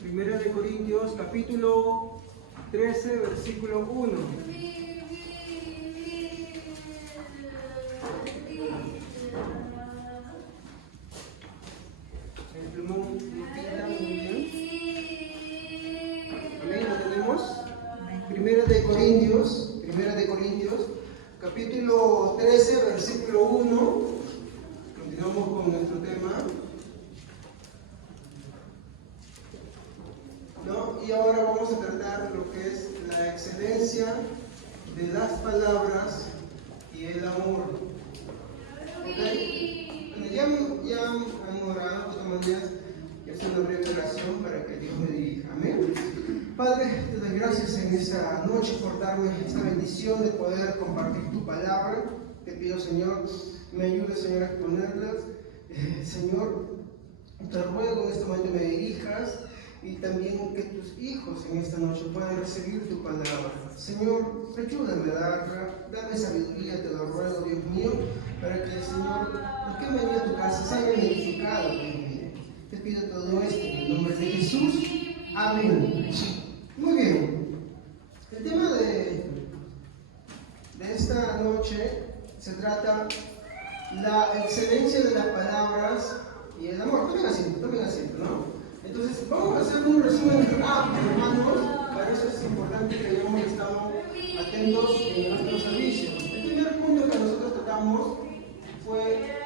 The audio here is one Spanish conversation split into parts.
Primera de Corintios, capítulo 13, versículo 1. El plumón lo pinta muy bien. Amén, lo tenemos. Primera de Corintios, capítulo 13, versículo 1. Continuamos con nuestro tema. Y ahora vamos a tratar lo que es la excelencia de las palabras y el amor. ¿Okay? Bueno, ya han orado, de todas maneras, y hacer una breve oración para que Dios me dirija. Amén. Padre, te doy gracias en esta noche por darme esta bendición de poder compartir tu palabra. Te pido, Señor, me ayudes, Señor, a exponerlas. Señor, te ruego en este momento me dirijas. Y también que tus hijos en esta noche puedan recibir tu palabra. Señor, ayúdame a darla, dame sabiduría, te lo ruego, Dios mío, para que el Señor, los que han venido a tu casa, se hayan edificado, Dios mío. Te pido todo esto en el nombre de Jesús. Amén. Muy bien. El tema de esta noche se trata la excelencia de las palabras y el amor. Tomen asiento, ¿no? Entonces, vamos a hacer un resumen rápido, hermanos. Para eso es importante que hayamos estado atentos en nuestro servicio. El primer punto que nosotros tratamos fue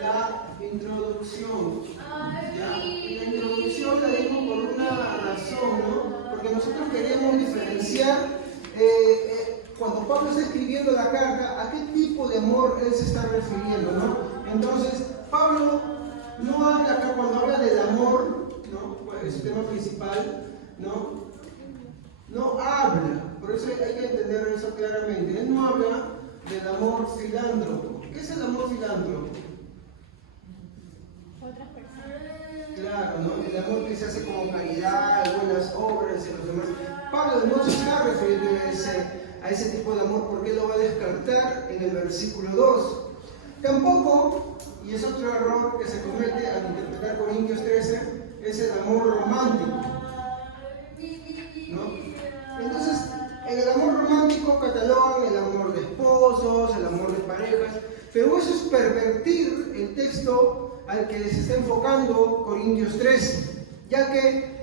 la introducción. ¿Ya? Y la introducción la dimos por una razón, ¿no? Porque nosotros queríamos diferenciar cuando Pablo está escribiendo la carta, a qué tipo de amor él se está refiriendo, ¿no? Entonces, Pablo no habla acá cuando habla del amor, ¿no? Pues es el tema principal, no habla, por eso hay que entender eso claramente. Él no habla del amor filántropo. ¿Qué es el amor filántropo? Otras personas. Claro, ¿no? El amor que se hace como caridad, buenas obras y los demás. Pablo no se está refiriendo a ese tipo de amor porque él lo va a descartar en el versículo 2. Tampoco, y es otro error que se comete al interpretar Corintios 13, es el amor romántico, ¿no? Entonces, en el amor romántico catalogan el amor de esposos, el amor de parejas, pero eso es pervertir el texto al que se está enfocando Corintios 13, ya que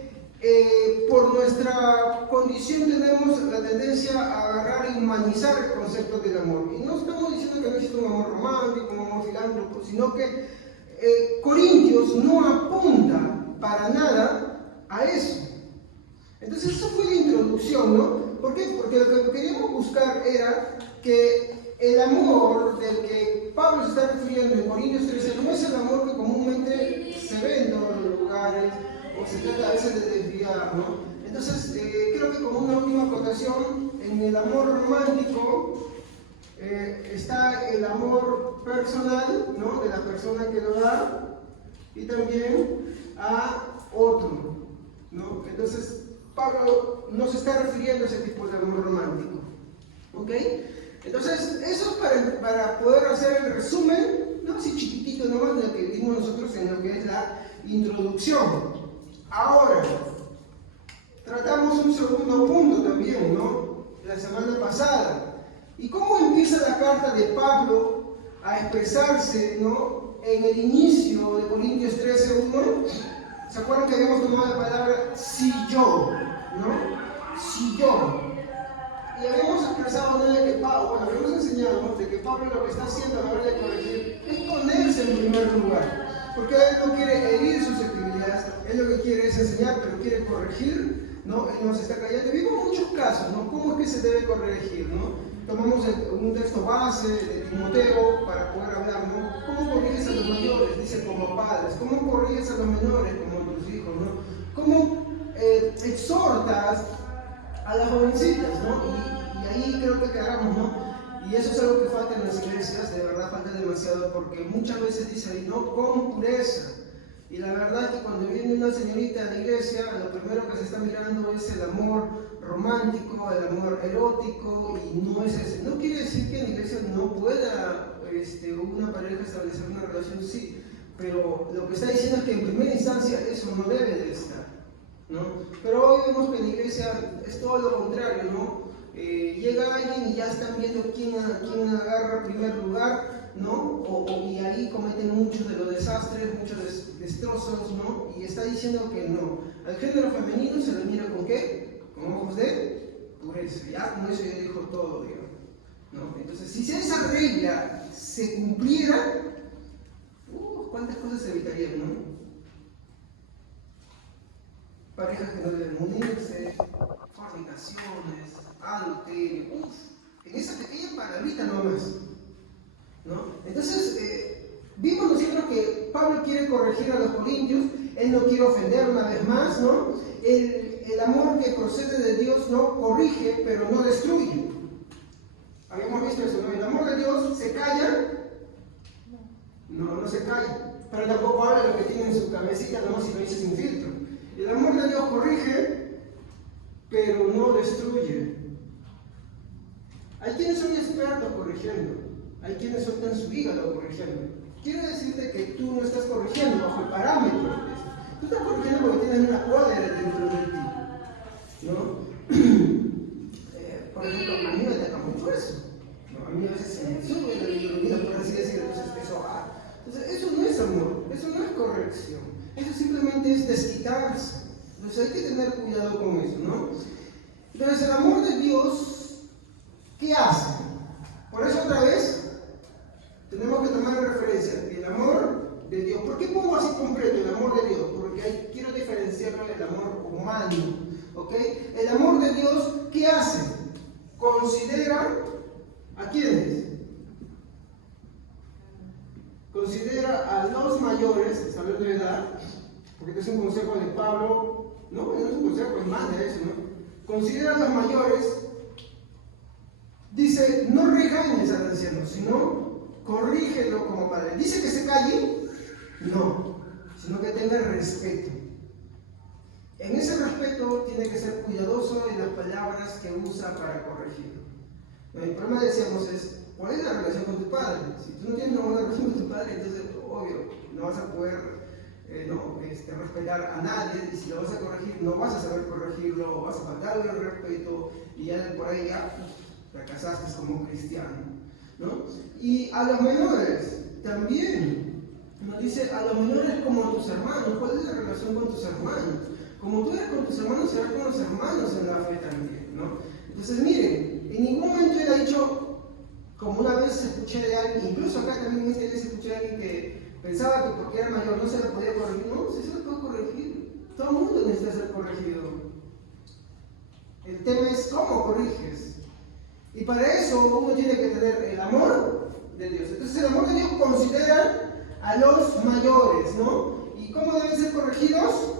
por nuestra condición tenemos la tendencia a agarrar y humanizar el concepto del amor. Y no estamos diciendo que no existe un amor romántico, un amor filántropo, sino que Corintios no apunta para nada a eso. Entonces, eso fue la introducción, ¿no? ¿Por qué? Porque lo que queríamos buscar era que el amor del que Pablo se está refiriendo en Corintios 13 no es el amor que comúnmente se ve en todos los lugares, o se trata a veces de desviar, ¿no? Entonces, creo que como una última acotación, en el amor romántico está el amor personal, ¿no? De la persona que lo da, y también a otro, ¿no? Entonces, Pablo no se está refiriendo a ese tipo de amor romántico, ¿ok? Entonces, eso es para poder hacer el resumen, ¿no? Así chiquitito nomás de lo que vimos nosotros en lo que es la introducción. Ahora, tratamos un segundo punto también, ¿no? La semana pasada. ¿Y cómo empieza la carta de Pablo a expresarse, ¿no? En el inicio de Corintios 13:1, ¿se acuerdan que habíamos tomado la palabra si yo, ¿no? Si yo. Y habíamos expresado de que Pablo, habíamos enseñado, ¿no? De que Pablo lo que está haciendo a la hora de corregir es ponerse en primer lugar. Porque él no quiere herir susceptibilidades, él lo que quiere es enseñar, pero quiere corregir, ¿no? Él nos está callando. Vimos muchos casos, ¿no? ¿Cómo es que se debe corregir, ¿no? Tomamos un texto base de Timoteo para poder hablar, ¿no? ¿Cómo corriges a los mayores? Dice como padres. ¿Cómo corriges a los menores? Como tus hijos, ¿no? ¿Cómo exhortas a las jovencitas, ¿no? Y ahí creo que quedamos, ¿no? Y eso es algo que falta en las iglesias, de verdad falta demasiado, porque muchas veces dicen, no, con pureza. Y la verdad es que cuando viene una señorita a la iglesia, lo primero que se está mirando es el amor romántico, el amor erótico, y no es ese. No quiere decir que en la iglesia no pueda una pareja establecer una relación, sí, pero lo que está diciendo es que en primera instancia eso no debe de estar, ¿no? Pero hoy vemos que en la iglesia es todo lo contrario, ¿no? Llega alguien y ya están viendo quién agarra primer lugar, ¿no? Y ahí cometen muchos de los desastres, muchos destrozos, ¿no? Y está diciendo que no. Al género femenino se le mira ¿con qué? Con ojos de pureza. Ya como eso ya dijo todo, digamos, ¿no? Entonces, si esa regla se cumpliera, ¿cuántas cosas se evitarían, no? Parejas que no deben unirse, fornicaciones, adulterio, en esa pequeña palabrita nomás, ¿no? Entonces, vimos nosotros que Pablo quiere corregir a los corintios, él no quiere ofender una vez más, ¿no? El amor que procede de Dios no corrige, pero no destruye. Habíamos visto eso, ¿no? El amor de Dios se calla, no se calla, pero tampoco habla lo que tiene en su cabecita, nomás si lo dice sin filtro. El amor de Dios corrige, pero no destruye. Hay quienes son expertos corrigiendo, hay quienes soltan su hígado corrigiendo. Quiero decirte que tú no estás corrigiendo bajo el parámetro de eso. Tú estás corrigiendo porque tienes una cólera dentro de ti, ¿no? Por ejemplo, a mí me ataca mucho eso, ¿no? A mí a veces se me sube la bilirrubina, por así decirlo, entonces eso va. Entonces, eso no es amor, eso no es corrección, eso simplemente es desquitarse. Entonces hay que tener cuidado con eso, ¿no? Entonces el amor de Dios, ¿qué hace? Por eso otra vez tenemos que tomar en referencia el amor de Dios. ¿Por qué pongo así concreto el amor de Dios? Porque quiero diferenciarlo del amor humano, ¿ok? El amor de Dios, ¿qué hace? Considera ¿a quiénes? Considera a los mayores, hablando de edad, porque este es un consejo de Pablo, no es un consejo, es más de eso, ¿no? Considera a los mayores, dice, no regañes al anciano, sino corrígelo como padre. ¿Dice que se calle? No, sino que tenga respeto. En ese respeto tiene que ser cuidadoso en las palabras que usa para corregir. El problema, decíamos, es ¿cuál es la relación con tu padre? Si tú no tienes una buena relación con tu padre, entonces, obvio, no vas a poder respetar a nadie, y si lo vas a corregir, no vas a saber corregirlo, vas a faltarle el respeto, y ya por ahí ya fracasaste como cristiano, ¿no? Y a los menores, también, nos dice, a los menores como a tus hermanos. ¿Cuál es la relación con tus hermanos? Como tú eres con tus hermanos, serás con los hermanos en la fe también, ¿no? Entonces, miren, en ningún momento él ha dicho, como una vez escuché de alguien, incluso acá también en esta iglesia escuché de alguien que pensaba que porque era mayor no se le podía corregir. No, sí se le puede corregir. Todo el mundo necesita ser corregido. El tema es cómo corriges. Y para eso uno tiene que tener el amor de Dios. Entonces el amor de Dios considera a los mayores, ¿no? ¿Y cómo deben ser corregidos?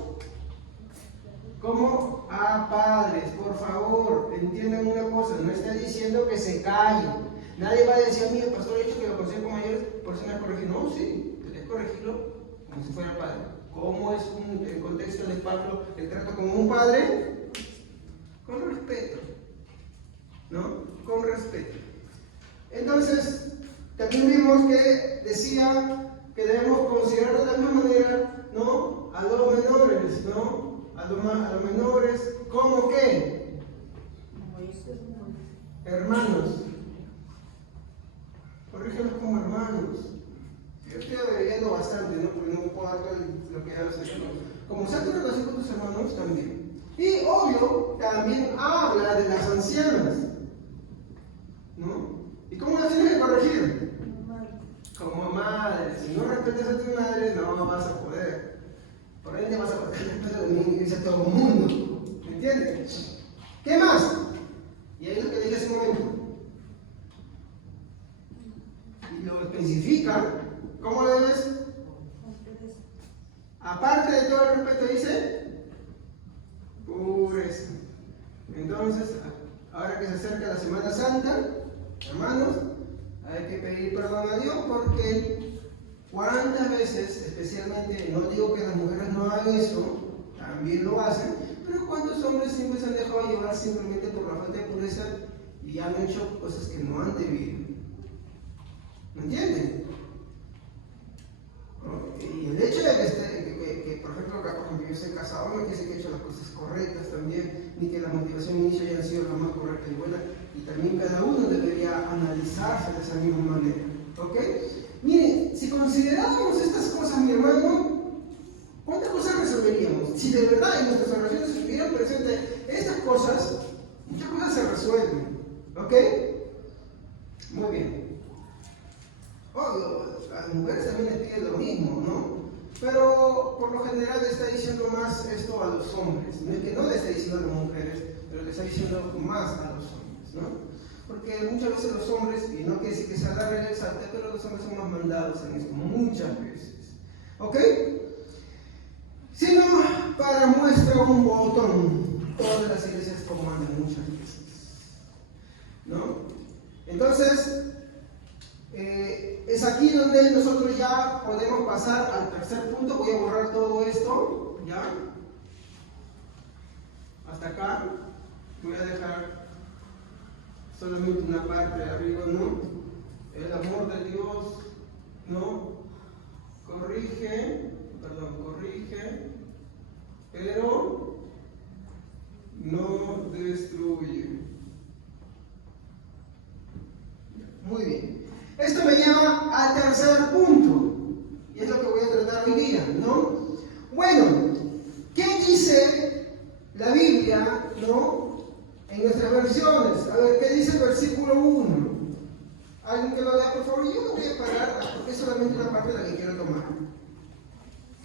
Como a padres. Por favor, entiendan una cosa, no está diciendo que se callen. Nadie va a decir, mira, el pastor ha dicho que lo considero como mayores, por eso no es corregir. No, sí, es corregirlo como si fuera padre. ¿Cómo es el contexto de Pablo el trato con un padre? Con respeto, ¿no? Con respeto. Entonces, también vimos que decía que debemos considerar de la misma manera, ¿no? A los menores, ¿no? A los menores, ¿cómo qué? Hermanos. Corrígelos como hermanos. Yo estoy abreviando bastante, ¿no? Porque no puedo dar todo lo que ya los hermanos. Como sea tu relación con tus hermanos, también. Y obvio, también habla de las ancianas, ¿no? ¿Y cómo las tienes que corregir? Como madre. Si no respetas a tu madre, no vas a poder. Por ende vas a poder respetar a todo el mundo. ¿Me entiendes? ¿Qué más? Y ahí es lo que dije hace un momento. Y lo especifica. ¿Cómo lo debes? Aparte de todo el respeto, dice pureza. Entonces, ahora que se acerca la Semana Santa, hermanos, hay que pedir perdón a Dios porque cuántas veces, especialmente, no digo que las mujeres no hagan eso, también lo hacen, pero cuántos hombres siempre se han dejado llevar simplemente por la falta de pureza y han hecho cosas que no han debido. ¿Me entienden? Y el hecho de que, por ejemplo, yo estoy casado pasado, no quiere decir que he hecho las cosas correctas también, ni que la motivación inicio haya sido la más correcta y buena, y también cada uno debería analizarse de esa misma manera, ¿ok? Miren, si consideráramos estas cosas, mi hermano, ¿cuántas cosas resolveríamos? Si de verdad en nuestras oraciones estuvieran presentes estas cosas, muchas cosas se resuelven, ¿ok? Muy bien. Obvio, las mujeres también les piden lo mismo, ¿no? Pero por lo general le está diciendo más esto a los hombres. No es que no le esté diciendo a las mujeres, pero le está diciendo más a los hombres, ¿no? Porque muchas veces los hombres, y no quiere decir que sea la regla exacta, pero los hombres son más mandados en esto, muchas veces. ¿Ok? Sino para muestra un botón, todas las iglesias comandan muchas veces, ¿no? Entonces, es aquí donde nosotros ya podemos pasar al tercer punto. Voy a borrar todo esto, ¿ya? Hasta acá. Voy a dejar solamente una parte de arriba, ¿no? El amor de Dios, ¿no? Corrige, pero no destruye. Muy bien. Esto me lleva al tercer punto, y es lo que voy a tratar hoy día, ¿no? Bueno, ¿qué dice la Biblia, ¿no? En nuestras versiones. A ver, ¿qué dice el versículo 1? ¿Alguien que lo lea, por favor? Yo me voy a parar porque es solamente una parte de la que quiero tomar.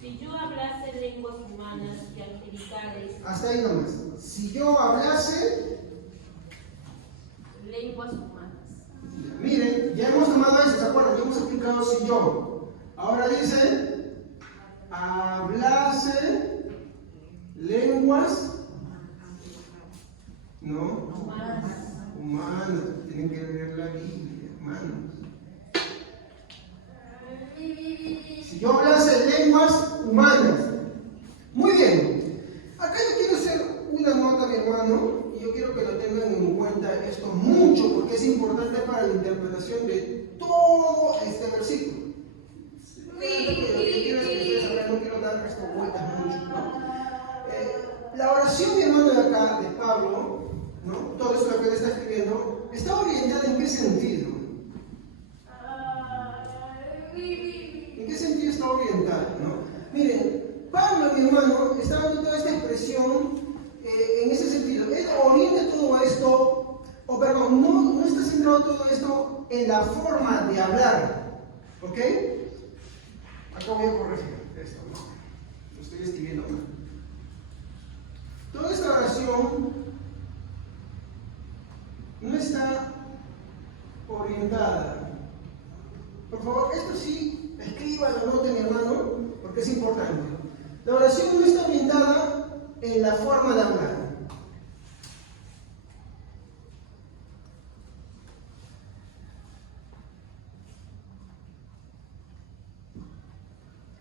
Si yo hablase lenguas humanas y angelicares. Hasta ahí nomás. Si yo hablase lenguas humanas. Miren, ya hemos tomado eso, ¿se acuerdan? Ya hemos explicado si yo. Ahora dice, hablase lenguas, ¿no? Humanas. Tienen que leer la Biblia, hermanos. Si yo hablase lenguas humanas. Muy bien. Acá yo quiero hacer una nota, mi hermano, y yo quiero que lo tengan en cuenta esto mucho, porque es importante para la interpretación de todo este versículo. Lo que quiero es que ustedes saben, no quiero dar esto vueltas mucho, ¿no? La oración, mi hermano, de acá, de Pablo, ¿no? Todo esto que él está escribiendo, está orientada en qué sentido. ¿En qué sentido está orientada, no? Miren, Pablo, mi hermano, está dando toda esta expresión en ese sentido. Él orienta todo esto, o perdón, no está centrado todo esto en la forma de hablar, ¿ok? Acá voy a corregir esto, ¿no? Lo estoy escribiendo mal. Toda esta oración no está orientada. Por favor, esto sí, escríbalo, noten, mi hermano, porque es importante. La oración no está orientada en la forma de hablar.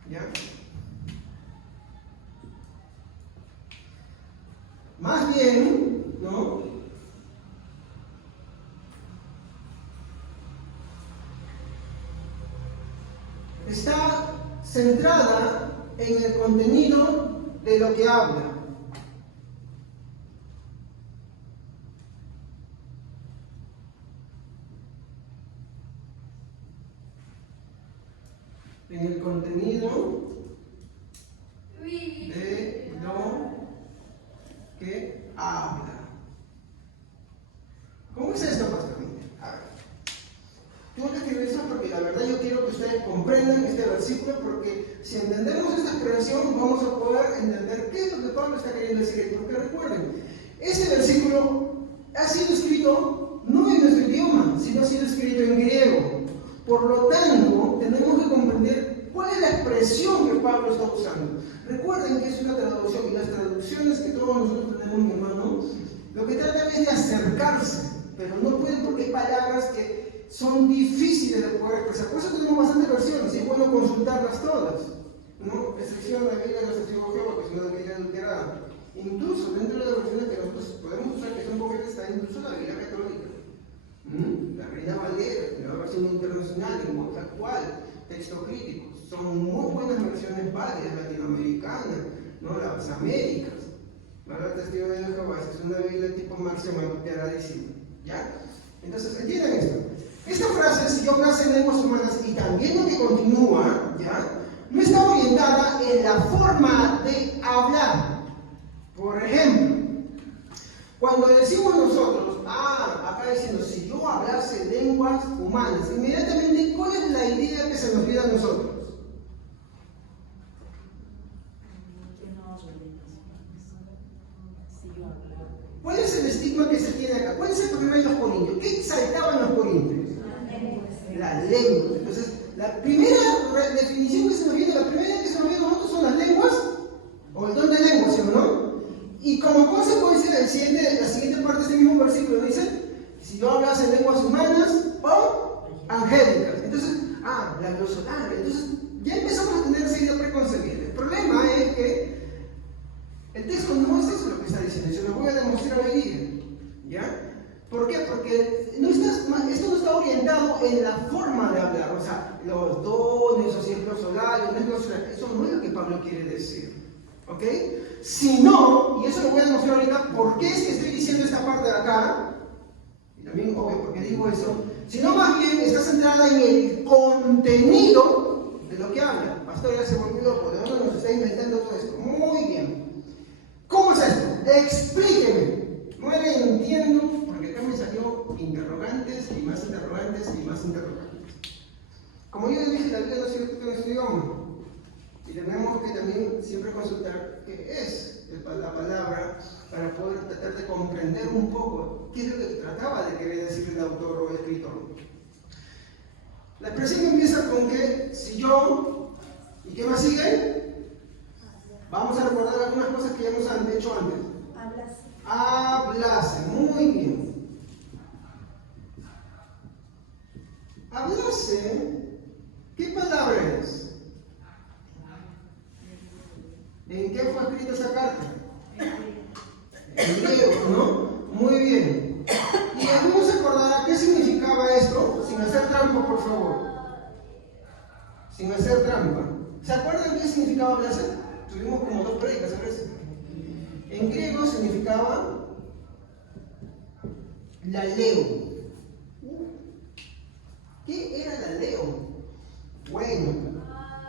¿Ya? Más bien, ¿no? Está centrada en el contenido de lo que habla. En el contenido de lo que habla. ¿Cómo es esto, Pastor? A ver. Tengo que escribir eso porque la verdad yo quiero que ustedes comprendan este versículo, porque si entendemos esta expresión vamos a poder entender qué es lo que Pablo está queriendo decir. Porque recuerden, este versículo ha sido escrito no en nuestro idioma, sino ha sido escrito en griego. Por lo tanto, tenemos que comprender cuál es la expresión que Pablo está usando. Recuerden que es una traducción, y las traducciones que todos nosotros tenemos, mi hermano, lo que tratan es de acercarse, pero no pueden, porque hay palabras que son difíciles de poder expresar. Por eso tenemos bastantes versiones y es bueno consultarlas todas, ¿no? Excepción de la Biblia de los testigos de Jehová, que es una Biblia adulterada. Incluso dentro de las versiones que nosotros podemos usar, que son correctas, está incluso la Biblia católica. La Reina Valera, la versión internacional, lenguaje actual, texto crítico. Son muy buenas versiones válidas, latinoamericanas, ¿no? Las Américas. ¿Verdad? Testigo de Jehová, es una Biblia tipo Marcio Maperadísimo. ¿Ya? Entonces, entiendan esto. Esta frase, si yo hablase en lenguas humanas, y también lo que continúa, ¿ya? No está orientada en la forma de hablar. Por ejemplo, cuando decimos nosotros, acá diciendo, si yo hablase lenguas humanas, inmediatamente, ¿cuál es la idea que se nos viene a nosotros? ¿Cuál es el estigma que se tiene acá? ¿Cuál es el problema de los corintios? ¿Qué saltaban los corintios? Las lenguas. Entonces, la primera definición que se nos viene, la primera que se nos viene a nosotros son las lenguas, o el don de lenguas, ¿sí o no? Y como consecuencia, la siguiente parte de este mismo versículo dice, si yo hablase en lenguas humanas o angélicas. Entonces, la glosolar. Entonces, ya empezamos a tener esa idea preconcebida. El problema es que el texto no es eso lo que está diciendo, yo lo voy a demostrar hoy día. ¿Ya? ¿Por qué? Porque esto no está orientado en la forma de hablar, o sea, los dones, o si es glosolario, no es glosolario, eso no es lo que Pablo quiere decir. ¿Ok? Si no, y eso lo voy a demostrar ahorita, ¿por qué es que estoy diciendo esta parte de acá? Y también, obvio, porque digo eso, sino más bien está centrada en el contenido de lo que habla. Pastor ya se volvió loco, ¿de dónde nos está inventando todo esto? Muy bien. ¿Cómo es esto? Explíqueme. No le entiendo, porque acá me salió interrogantes y más interrogantes y más interrogantes. Como yo dije, la Biblia no sirve en nuestro idioma. Y tenemos que también siempre consultar qué es la palabra para poder tratar de comprender un poco qué es lo que trataba de querer decir el autor o el escritor. La expresión empieza con que si yo, ¿y qué más sigue? Vamos a recordar algunas cosas que ya hemos hecho antes. Hablase, muy bien. Hablase, ¿qué palabra es? ¿En qué fue escrita esa carta? En griego, ¿no? Muy bien. Y algunos se acordarán qué significaba esto, sin hacer trampa, por favor. Sin hacer trampa. ¿Se acuerdan qué significaba hablase? Tuvimos como 2 predicas sobre eso. En griego significaba la leo. ¿Qué era la leo? Bueno,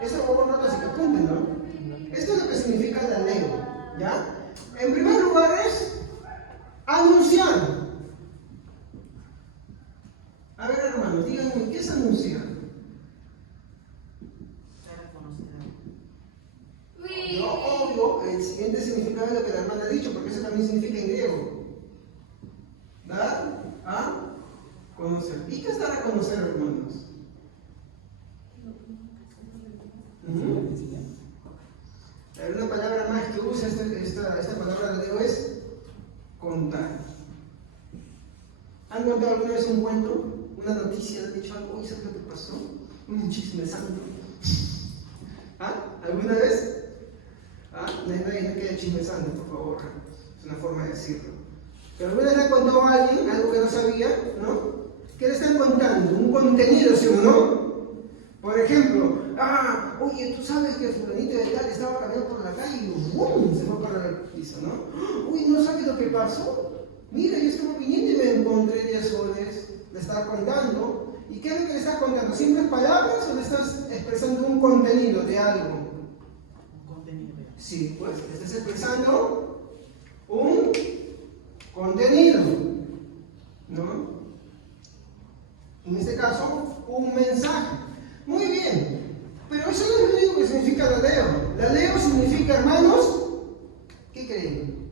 eso lo voy a poner así que apunten, ¿no? Esto es lo que significa la leo, ¿ya? En primer lugar es anunciar. A ver, hermanos, díganme, ¿qué es anunciar? Obvio, el siguiente significado es lo que la hermana ha dicho, porque eso también significa en griego. Dar a conocer. ¿Y qué es dar a conocer, hermanos? Una palabra más que usa esta palabra de Leo es contar. ¿Han contado alguna vez un cuento? ¿Una noticia? ¿Han dicho algo? ¿Sabes lo que pasó? Un chisme santo. ¿Alguna vez? No quede chismesando, por favor. Es una forma de decirlo. Pero alguna vez le contó a alguien algo que no sabía, ¿no? ¿Qué le están contando? Un contenido, ¿sí o no? Por ejemplo, oye, tú sabes que fulanito de tal estaba caminando por la calle y ¡bum! Se fue para el piso, ¿no? Uy, ¿no sabes lo que pasó? Mira, yo estaba viniendo y me encontré 10 soles. Le estaba contando. ¿Y qué es lo que le estás contando? ¿Simples palabras o le estás expresando un contenido de algo? Sí, pues estás expresando un contenido, ¿no? En este caso, un mensaje. Muy bien, pero eso no es lo único que significa la leo. La leo significa, hermanos, ¿qué creen?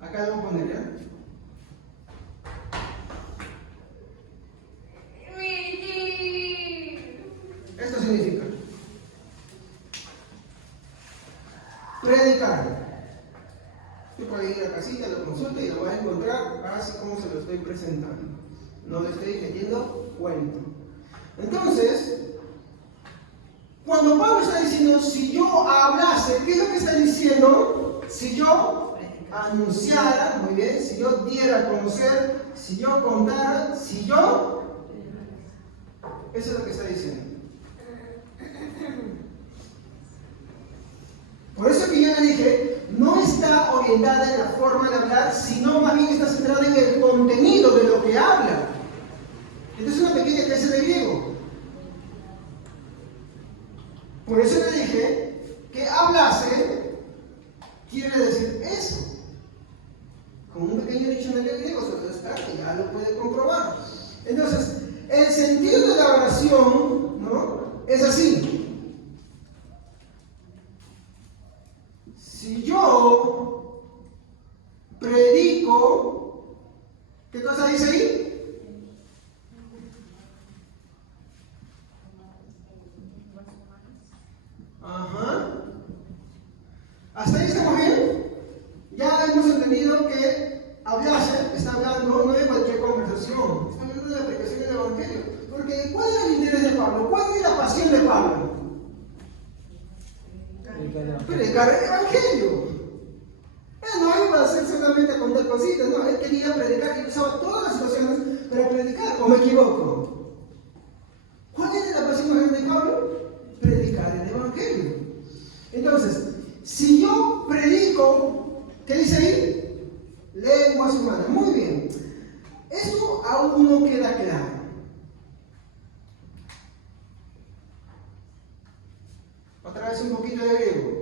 Acá lo voy a poner, ¿ya? Esto significa predicar. Usted puede ir a la casita, lo consulta y lo va a encontrar así como se lo estoy presentando. No le estoy metiendo cuento. Entonces, cuando Pablo está diciendo, si yo hablase, ¿qué es lo que está diciendo? Si yo anunciara, muy bien, si yo diera a conocer, si yo contara, si yo... Eso es lo que está diciendo. Por eso que yo le dije, no está orientada en la forma de hablar, sino más bien está centrada en el contenido de lo que habla. Entonces una pequeña clase de griego. Por eso le dije que hablase quiere decir eso. Como un pequeño diccionario griego, solo está, que ya lo puede comprobar. Entonces, el sentido de la oración, ¿no?, es así. Si yo predico, ¿qué cosa dice ahí? Ajá. ¿Hasta ahí estamos bien? Ya hemos entendido que hablarse está hablando no de cualquier conversación, está hablando de la predicación del Evangelio. Porque ¿cuál era el interés de Pablo? ¿Cuál era la pasión de Pablo? Predicar el Evangelio. Él no iba a hacer solamente a contar cositas, no, él quería predicar y usaba todas las situaciones para predicar, ¿o me equivoco? ¿Cuál era la pasión más grande de Pablo? Predicar el Evangelio. Entonces, si yo predico, ¿qué dice ahí? Lenguas humanas. Muy bien. Esto aún no queda claro. Otra vez un poquito de griego.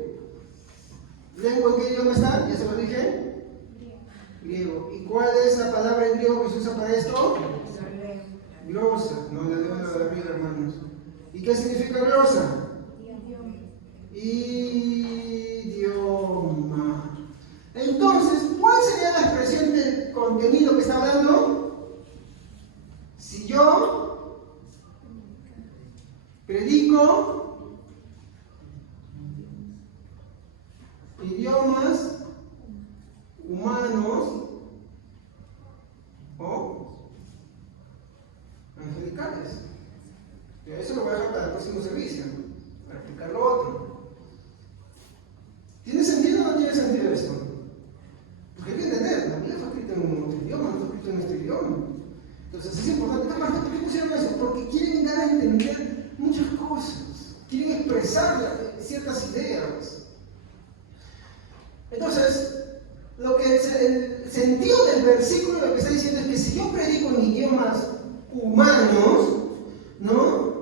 ¿Lengua en qué idioma está? Ya se lo dije. Griego. ¿Y cuál es la palabra en griego que se usa para esto? Glosa. No la debo de arriba, hermanos. ¿Y qué significa glosa? Idioma. Entonces, ¿cuál sería la expresión del contenido que está hablando? Si yo predico idiomas humanos o angelicales. Eso lo voy a dejar para el próximo servicio, para explicar lo otro. ¿Tiene sentido o no tiene sentido esto? Porque hay que entender, la Biblia fue escrita en otro idioma, no fue escrita en este idioma. Entonces es importante. ¿Por qué pusieron eso? Porque quieren dar a entender muchas cosas, quieren expresar ciertas ideas. Entonces, el sentido del versículo lo que está diciendo es que si yo predico en idiomas humanos, ¿no?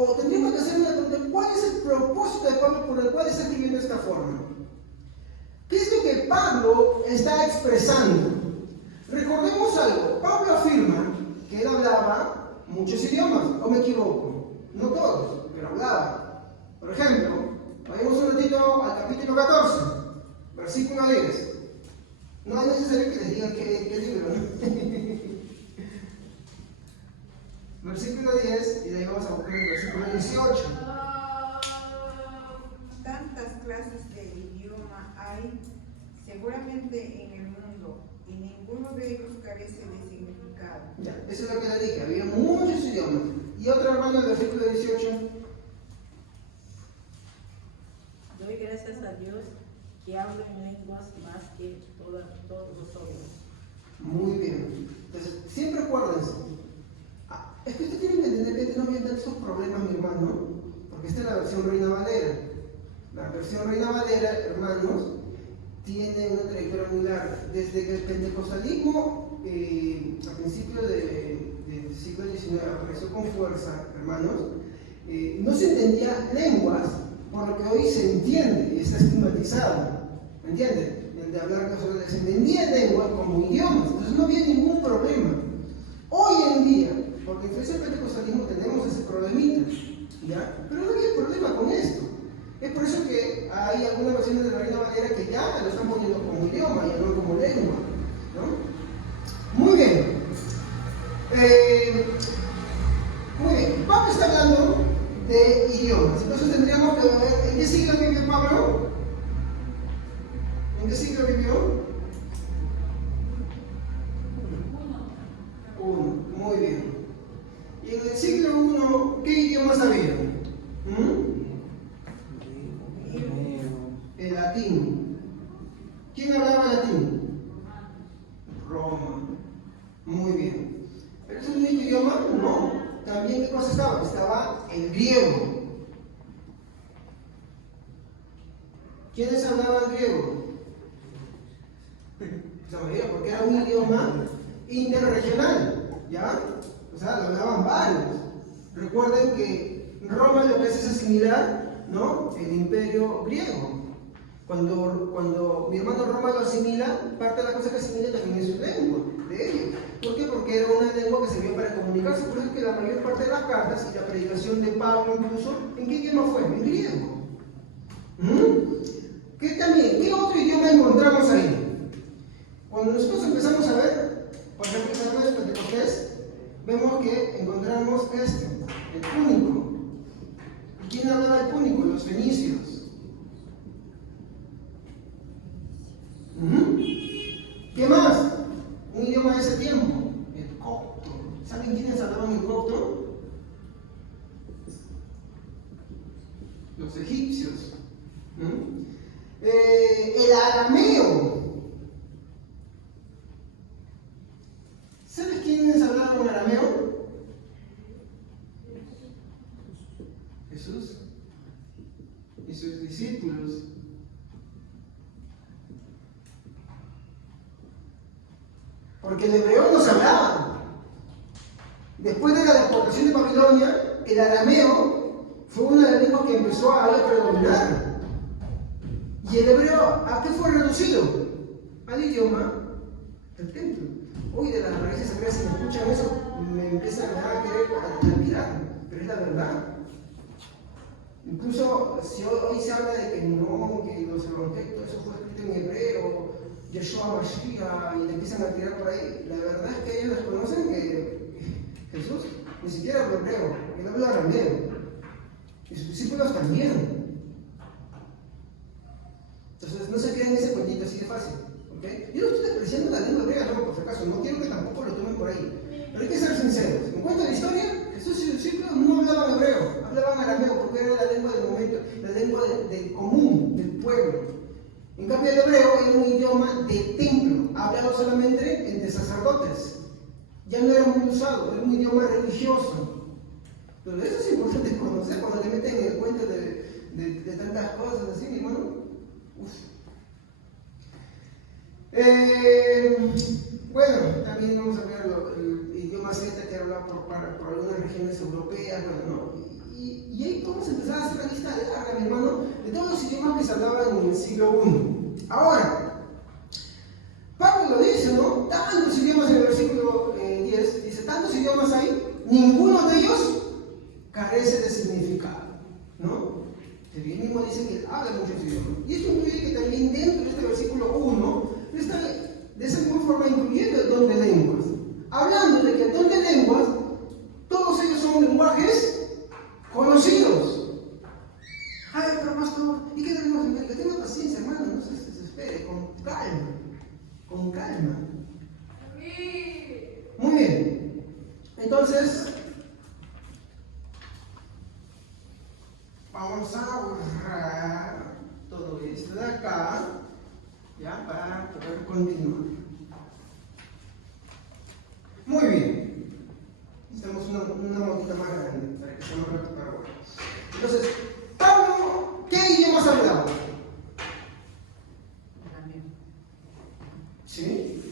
O tendríamos que hacer una pregunta, ¿cuál es el propósito de Pablo por el cual está escribiendo de esta forma? ¿Qué es lo que Pablo está expresando? Recordemos algo, Pablo afirma que él hablaba muchos idiomas, ¿o me equivoco? No todos, pero hablaba. Por ejemplo, vayamos un ratito al capítulo 14, versículo 10. No es necesario que les digan qué libro, ¿no? Versículo 10, y de ahí vamos a buscar el versículo 18. Tantas clases de idioma hay seguramente en el mundo, y ninguno de ellos carece de significado. Ya, eso es lo que le dije, había muchos idiomas. Y otro hermano, el versículo 18. Doy gracias a Dios que hablo en lenguas más que todos los hombres. Muy bien. Entonces, siempre acuérdense. Es que ustedes tienen que entender que no vienen estos problemas, mi hermano, porque esta es la versión Reina Valera. La versión Reina Valera, hermanos, tiene una trayectoria muy larga. Desde que el pentecostalismo, a principios del siglo XIX, apareció con fuerza, hermanos, no se entendía lenguas por lo que hoy se entiende y está estigmatizado. ¿Me entienden? El de hablar, se entendía lenguas como idiomas, entonces no había ningún problema. Hoy en día, porque en el pentecostalismo tenemos ese problemita, ¿ya? Pero no había problema con esto. Es por eso que hay algunas versiones de la Reina Valera que ya lo están poniendo como idioma y no como lengua, ¿no? Muy bien. Muy bien. Pablo está hablando de idiomas. Entonces tendríamos que ver en qué siglo vivió Pablo. ¿En qué siglo vivió? 1. Muy bien. Y en el siglo I, ¿qué idiomas había? El latín. ¿Quién hablaba latín? Roma. Muy bien. ¿Pero es el único idioma? No. También, ¿qué cosa estaba? Estaba el griego. ¿Quiénes hablaban griego? La mayoría, porque era un idioma interregional, ¿ya? O sea, lo hablaban varios. Recuerden que Roma lo que hace es asimilar, ¿no?, el imperio griego. Cuando mi hermano Roma lo asimila, parte de la cosa que asimila también es su lengua, de ellos. ¿Por qué? Porque era una lengua que servía para comunicarse. Por eso es que la mayor parte de las cartas y la predicación de Pablo incluso, ¿en qué idioma fue? En griego. ¿Qué otro idioma encontramos ahí? Cuando nosotros empezamos a ver, por ejemplo, el Sermón de Pentecostés, vemos que encontramos el púnico. ¿Y quién hablaba del púnico? Los fenicios. ¿Qué más? Un idioma de ese tiempo, el copto. ¿Saben quiénes hablaban el copto? Los egipcios. El arameo. ¿Sabes quiénes hablaban arameo? Jesús y sus discípulos. Porque el hebreo no se hablaba. Después de la deportación de Babilonia, el arameo fue una de las lenguas que empezó a predominar. ¿Y el hebreo a qué fue reducido? Al idioma del templo. Hoy de las raíces sagradas, si me escuchan eso, me empiezan a querer admirar, pero es la verdad. Incluso si hoy se habla de que no, que los evangelios, todo eso fue escrito en hebreo, Yeshua Mashiach, y le empiezan a tirar por ahí, la verdad es que ellos desconocen que Jesús ni siquiera habló hebreo, él habló arameo, y sus discípulos también. Entonces no se queden en ese cuentito así de fácil. ¿Okay? Yo no estoy despreciando la lengua griega, no, por si acaso, no quiero que tampoco lo tomen por ahí. Pero hay que ser sinceros. En cuanto a la historia, Jesús y sus discípulos no hablaban hebreo, hablaban arameo porque era la lengua del momento, la lengua del común, del pueblo. En cambio, el hebreo era un idioma de templo, hablado solamente entre sacerdotes. Ya no era muy usado, era un idioma religioso. Pero eso es importante conocer cuando te meten en el cuento de tantas cosas así, mi hermano. Bueno, también vamos a ver el idioma celta que habla por algunas regiones europeas, bueno, ¿no? Y ahí podemos empezar a hacer la lista larga, mi hermano, de todos los idiomas que se hablaban en el siglo I. Ahora, Pablo lo dice, ¿no? Tantos idiomas en el versículo 10, dice, tantos idiomas hay, ninguno de ellos carece de significado, ¿no? El mismo dice que habla muchos idiomas. Y eso incluye que también dentro de este versículo 1, está de esa misma forma incluyendo el don de lenguas. Hablando de que el don de lenguas, todos ellos son lenguajes conocidos. Ay, pero pastor, ¿y qué tenemos en mente? Tenga paciencia, hermano, no se desespere, con calma. Con calma. Muy bien. Entonces, vamos a borrar todo esto de acá, ya, para poder continuar. Muy bien. Necesitamos una motita más grande para que sea más rápido para borrar. Entonces, Pablo, ¿qué idiomas hablaba? ¿Sí?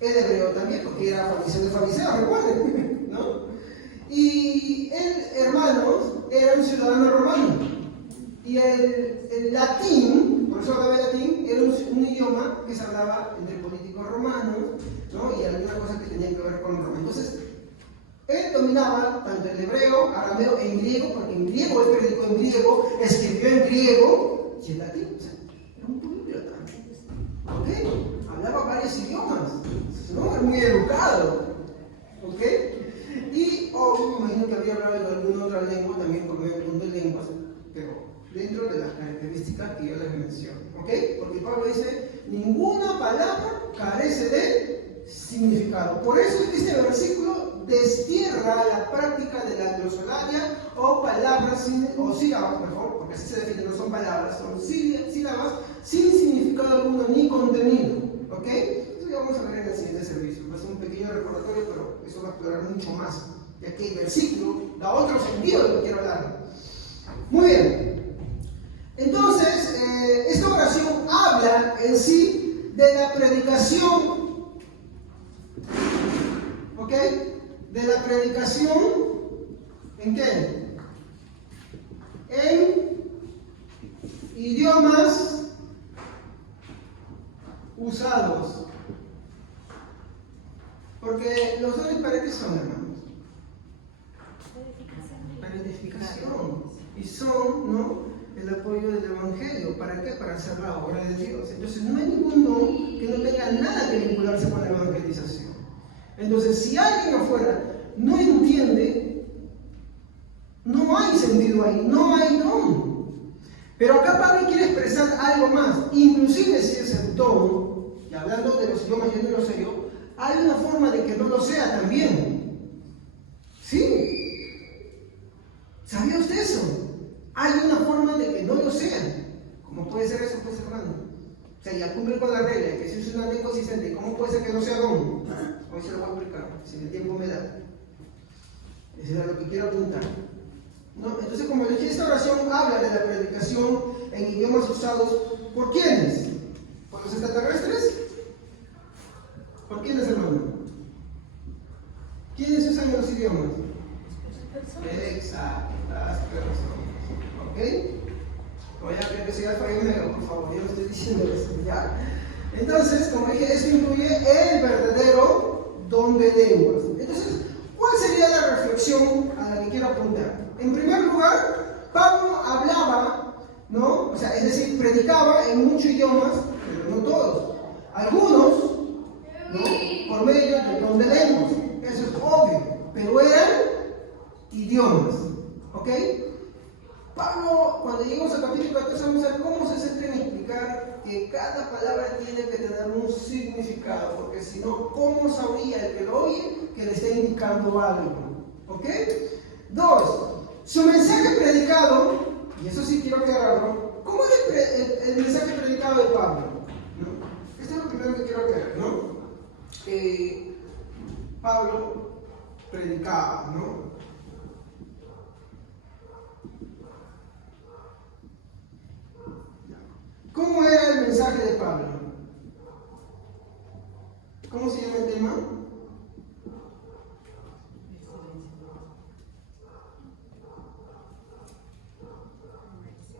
El hebreo también, porque era fariseo de fariseos, recuerden, ¿no? Y él, hermanos, era un ciudadano romano. Y el latín, por eso hablaba latín, era un idioma que se hablaba entre políticos romanos, ¿no? Y algunas cosas que tenían que ver con Roma. Entonces, él dominaba tanto el hebreo, arameo, en griego, porque en griego él predicó en griego, escribió en griego, y el latín, o sea, era un políglota. ¿Ok? Hablaba varios idiomas, ¿no? Era muy educado. ¿Ok? Y me imagino que habría hablado de alguna otra lengua también, porque me pregunto de lenguas, pero dentro de las características que yo les menciono. ¿Ok? Porque Pablo dice, ninguna palabra carece de significado. Por eso es que este versículo destierra la práctica de la glosolalia o palabras, o sílabas, mejor, porque así se define, no son palabras, son sílabas sin significado alguno ni contenido. ¿Ok? Eso ya vamos a ver en el siguiente servicio. Va a ser un pequeño recordatorio, pero eso va a explorar mucho más, ya que el versículo da otro sentido de lo que quiero hablar. Muy bien. Entonces, esta oración habla en sí de la predicación. ¿Ok? De la predicación, ¿en qué? En idiomas usados. Porque los dones para qué son, hermanos? Para edificación. Y son, ¿no?, el apoyo del Evangelio. ¿Para qué? Para hacer la obra de Dios. Entonces no hay ningún don que no tenga nada que vincularse con la evangelización. Entonces, si alguien afuera no entiende, no hay sentido ahí, no hay don. Pero acá Pablo quiere expresar algo más. Inclusive si es el don, y hablando de los idiomas, yo no lo sé yo, hay una forma de que no lo sea también. ¿Sí? ¿Sabía usted eso? Hay una forma de que no lo sea. ¿Cómo puede ser eso, pues, hermano? O sea, ya cumple con la regla, que si es una lengua consistente, ¿cómo puede ser que no sea don? Hoy se lo voy a explicar, si el tiempo me da. Eso es lo que quiero apuntar. ¿No? Entonces, como les dije, esta oración habla de la predicación en idiomas usados ¿por quiénes? ¿Por los extraterrestres? ¿Por quiénes, hermano? ¿Quiénes usan los idiomas? Exacto, las personas. ¿Ok? Voy a ver que sea primero, por favor, yo no estoy diciendo eso, ¿ya? Entonces, como dije, esto incluye el verdadero don de lenguas. Entonces, ¿cuál sería la reflexión a la que quiero apuntar? En primer lugar, Pablo hablaba, ¿no? O sea, es decir, predicaba en muchos idiomas, pero no todos. Algunos, ¿no?, por medio del don de lenguas. Eso es obvio, pero eran idiomas. ¿Ok? Pablo, cuando lleguemos al capítulo 14, vamos a ver cómo se centra en explicar que cada palabra tiene que tener un significado, porque si no, ¿cómo sabría el que lo oye que le está indicando algo? ¿Ok? 2. Su mensaje predicado, y eso sí quiero aclararlo, ¿cómo es el mensaje predicado de Pablo? ¿No? Esto es lo primero que quiero aclarar, ¿no? Pablo predicaba, ¿no? ¿Cómo era el mensaje de Pablo? ¿Cómo se llama el tema?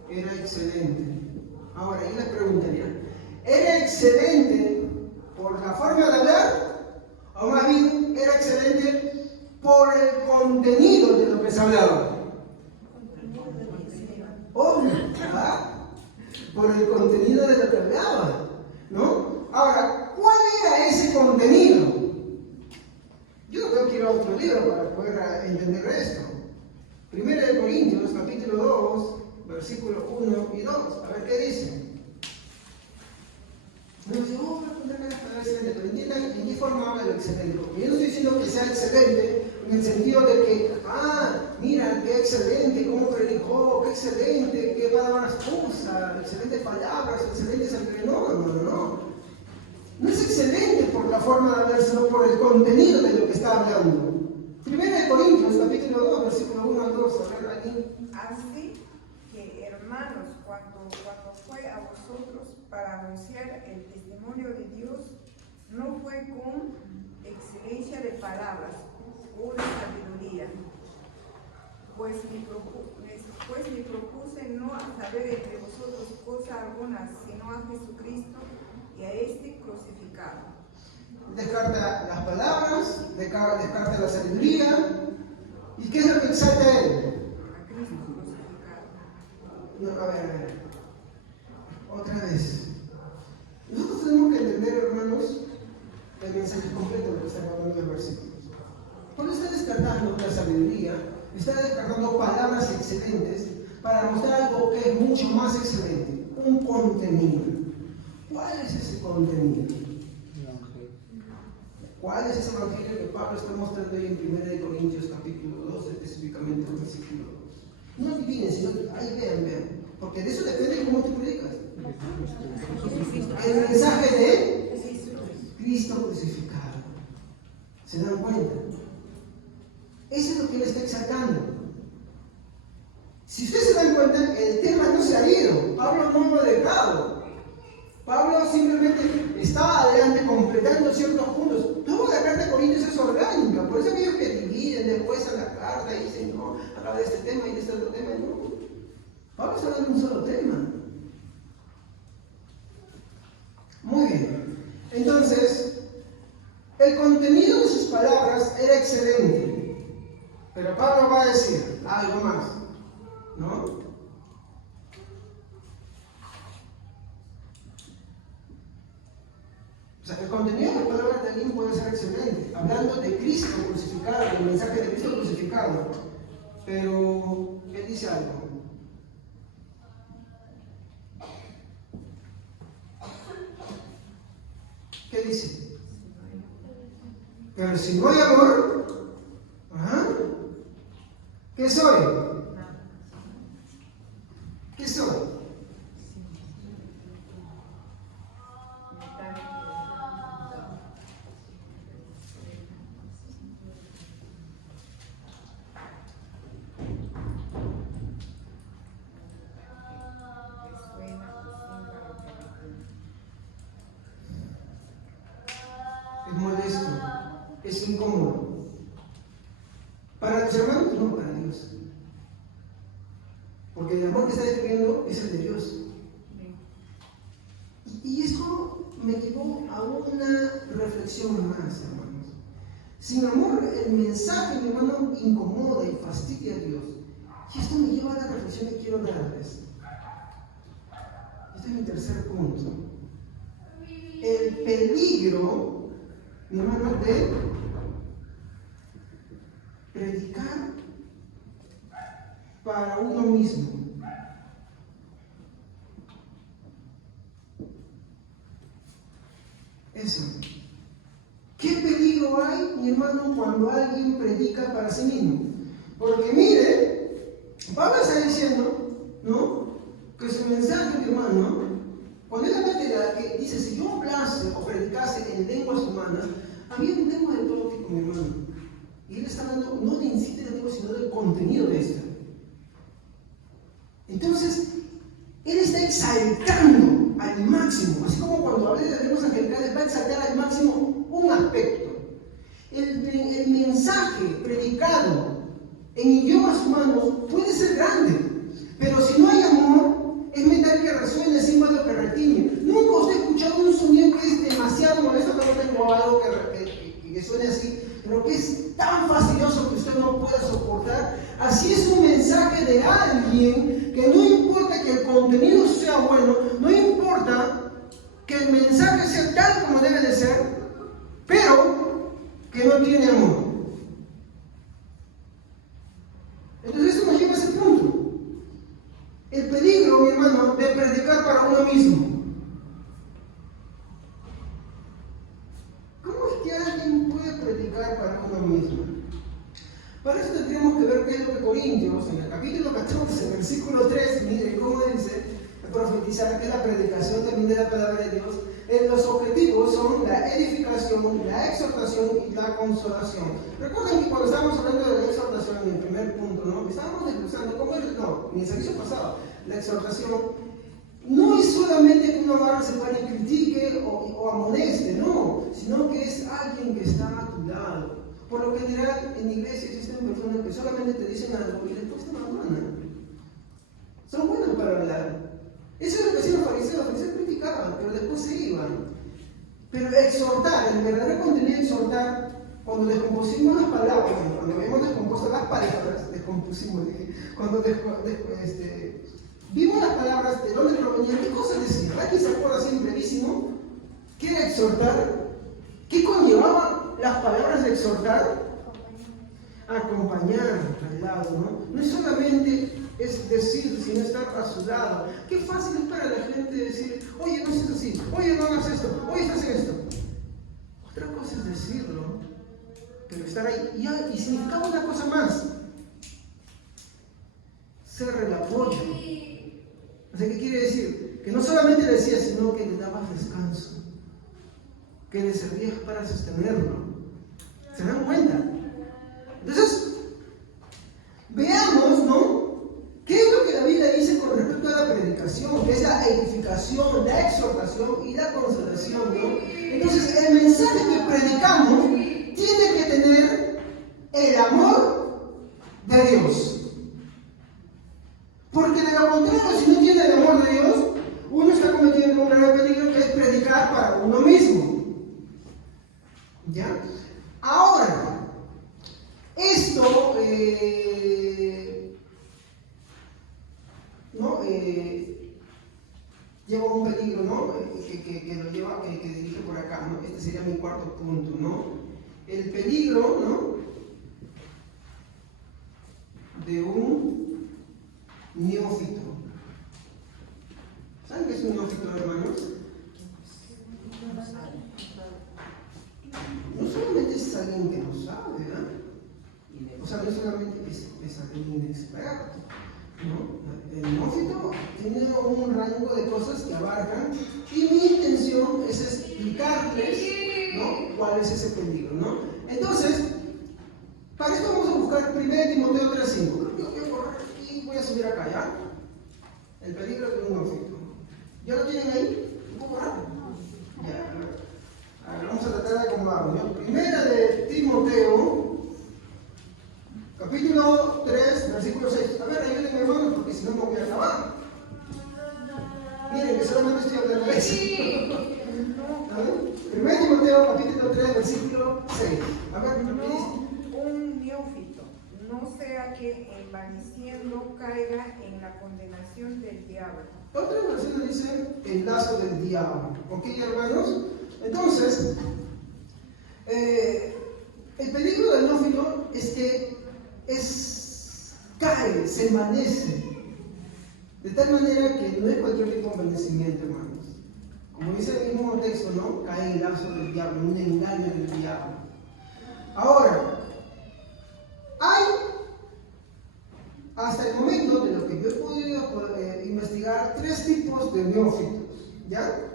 Era excelente. Ahora, yo les preguntaría, ¿era excelente por la forma de hablar? ¿O más bien era excelente por el contenido de lo que se hablaba? Obvio, ¿verdad? Por el contenido de lo que hablaba, ¿no? Ahora, ¿cuál era ese contenido? Yo no tengo que ir a otro libro para poder entender esto. 1 de Corintios, capítulo 2, versículos 1 y 2. A ver qué dice. No dice, voy a poner las palabras excelentes, pero entiendan en qué forma habla lo excelente. Porque yo no estoy diciendo que sea excelente en el sentido de que, mira, qué excelente, cómo predicó, qué excelente, qué palabras usa, excelentes palabras, excelentes sabiduría. No. No es excelente por la forma de hablar, sino por el contenido de lo que está hablando. 1 de Corintios, capítulo 2, versículo 1 al 2. A ver, aquí. Así que, hermanos, cuando fue a vosotros para anunciar el testimonio de Dios, no fue con excelencia de palabras o de sabiduría, pues me propuse no saber entre vosotros cosa alguna, sino a Jesucristo y a este crucificado. Descarta las palabras, descarta la sabiduría. ¿Y qué es lo que exalta a él? A Cristo crucificado. No, a ver. Otra vez. Nosotros tenemos que entender, hermanos, el mensaje completo de lo que está hablando el versículo. Cuando está descartando la sabiduría, está descartando palabras excelentes para mostrar algo que es mucho más excelente, un contenido. ¿Cuál es ese contenido? ¿Cuál es ese evangelio que Pablo está mostrando ahí en 1 de Corintios capítulo 2, específicamente el versículo 2? No adivinen, sino ahí vean, porque de eso depende cómo tú predicas. El mensaje de Cristo crucificado. ¿Se dan cuenta? Eso es lo que él está exaltando. Si ustedes se dan cuenta, el tema no se ha ido. Pablo no lo ha dejado. Pablo simplemente estaba adelante completando ciertos puntos. Toda la carta de Corintios es orgánica, por eso aquellos que dividen después a la carta y dicen, no, acaba de este tema y de este otro tema, no. Pablo está hablando de un solo tema. Muy bien. Entonces, el contenido de sus palabras era excelente. Pero Pablo va a decir algo más, ¿no? O sea, el contenido de las palabras de alguien puede ser excelente, hablando de Cristo crucificado, del mensaje de Cristo crucificado. Pero, él dice algo. ¿Qué dice? Pero si no hay amor, ¿qué soy? ¿Qué soy? Es molesto, es incómodo. Para los hermanos, no para Dios. Porque el amor que está describiendo es el de Dios. Y esto me llevó a una reflexión más, hermanos. Sin amor, el mensaje, mi hermano, incomoda y fastidia a Dios. Y esto me lleva a la reflexión que quiero darles. Este es mi tercer punto. El peligro, mi hermano, de predicar para uno mismo. Eso. ¿Qué peligro hay, mi hermano, cuando alguien predica para sí mismo? Porque mire, Pablo está diciendo, ¿no?, que su mensaje, mi hermano, cuando él habla de la que dice, si yo hablase o predicase en lenguas humanas, había un tema de todo tipo, mi hermano. Y él está hablando no de en sí de la lengua, sino del contenido de esta. Entonces, él está exaltando al máximo, así como cuando habla de las lenguas angelicales, va a exaltar al máximo un aspecto. El mensaje predicado en idiomas humanos puede ser grande, pero si no hay amor, es metal que resuene, símbolo que retiñe. Nunca os he escuchado un sonido que es demasiado molesto, que no tengo algo que suene así, pero que es tan fastidioso que usted no pueda soportar. Así es un mensaje de alguien que no importa que el contenido sea bueno, no importa que el mensaje sea tal como debe de ser, pero que no tiene amor. Entonces esto nos lleva a ese punto. El peligro, mi hermano, de predicar para uno mismo. ¿Cómo es que alguien puede predicar para uno mismo? Para eso tendríamos que ver qué es lo que Corintios, en el capítulo 14, versículo 3, mire cómo dice, profetizar, que es la predicación también de la palabra de Dios. Los objetivos son la edificación, la exhortación y la consolación. Recuerden que cuando estábamos hablando de la exhortación en el primer punto, ¿no?, estábamos desglosando cómo es, en el servicio pasado, la exhortación no es solamente que uno agarre, se pare y critique o amoneste, no, sino que es alguien que está a tu lado. Por lo general, en iglesia existen personas que solamente te dicen algo y después te abandonan. Son buenos para hablar. Eso es lo que hacían los fariseos criticaban, pero después se iban. Pero exhortar, el verdadero contenido de exhortar, cuando descompusimos las palabras, cuando habíamos descompuesto las palabras, cuando vimos las palabras, de dónde provenían, qué cosas decían. ¿Alguien se acuerda así brevísimo? ¿Qué era exhortar? ¿Qué conllevaban las palabras de exhortar? Acompañar al lado, ¿no? No es solamente es decir, sino estar a su lado. Qué fácil es para la gente decir, oye, no seas así, oye, no hagas esto, oye, estás en esto. Otra cosa es decirlo, pero estar ahí. Y significaba una cosa más: ser el apoyo. O sea, ¿qué quiere decir? Que no solamente le decías, sino que le dabas descanso, que le servías para sostenerlo. ¿Se dan cuenta? Entonces, veamos, ¿no?, ¿qué es lo que la Biblia dice con respecto a la predicación, que es la edificación, la exhortación y la consolación, ¿no? Entonces, el mensaje que predicamos tiene que tener el amor de Dios. Porque de lo contrario, si no tiene el amor de Dios, uno está cometiendo un grave peligro, que es predicar para uno mismo. ¿Ya? Ahora, esto lleva un peligro, ¿no? Que lo lleva, que dirige por acá, ¿no? Este sería mi cuarto punto, ¿no? El peligro, ¿no? De un neófito. ¿Saben qué es un neófito, hermanos? No solamente es alguien que no sabe, ¿verdad? O sea, no solamente es alguien inexperto, ¿no? El neófito tiene un rango de cosas que abarcan, y mi intención es explicarles, ¿no?, cuál es ese peligro, ¿no? Entonces, para esto vamos a buscar 1 Timoteo 3:5. Yo voy a borrar y voy a subir acá, ¿ya? El peligro de un neófito. ¿Ya lo tienen ahí? ¿Lo puedo borrar? Ya. A ver, vamos a tratar de acomodarlo, ¿no? 1 de Timoteo, capítulo 3, versículo 6. A ver, ayúdenme, hermanos, porque si no me voy a acabar. Miren, que solamente estoy hablando de eso. ¿A ver? 1 Timoteo, capítulo 3, versículo 6. A ver, ¿qué dice? Un neófito, no sea que envaneciendo caiga en la condenación del diablo. Otras versiones dicen el lazo del diablo. ¿Ok, hermanos? Entonces, el peligro del neófito es que cae, se envanece. De tal manera que no es cualquier tipo de envanecimiento, hermanos. Como dice el mismo texto, ¿no? Cae en el lazo del diablo, un engaño del diablo. Ahora, hay, hasta el momento, de lo que yo he podido investigar, 3 tipos de neófitos, ¿ya?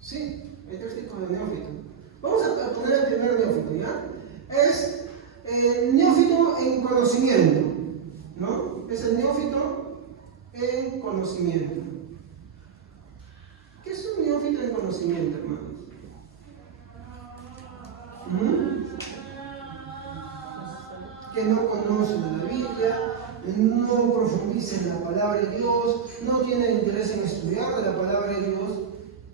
Sí, hay 3 tipos de neófitos. Vamos a poner el primer neófito, ¿ya? Es el neófito en conocimiento, ¿no? Es el neófito en conocimiento. ¿Qué es un neófito en conocimiento, hermanos? Que no conoce de la Biblia, no profundiza en la palabra de Dios, no tiene interés en estudiar de la palabra de Dios,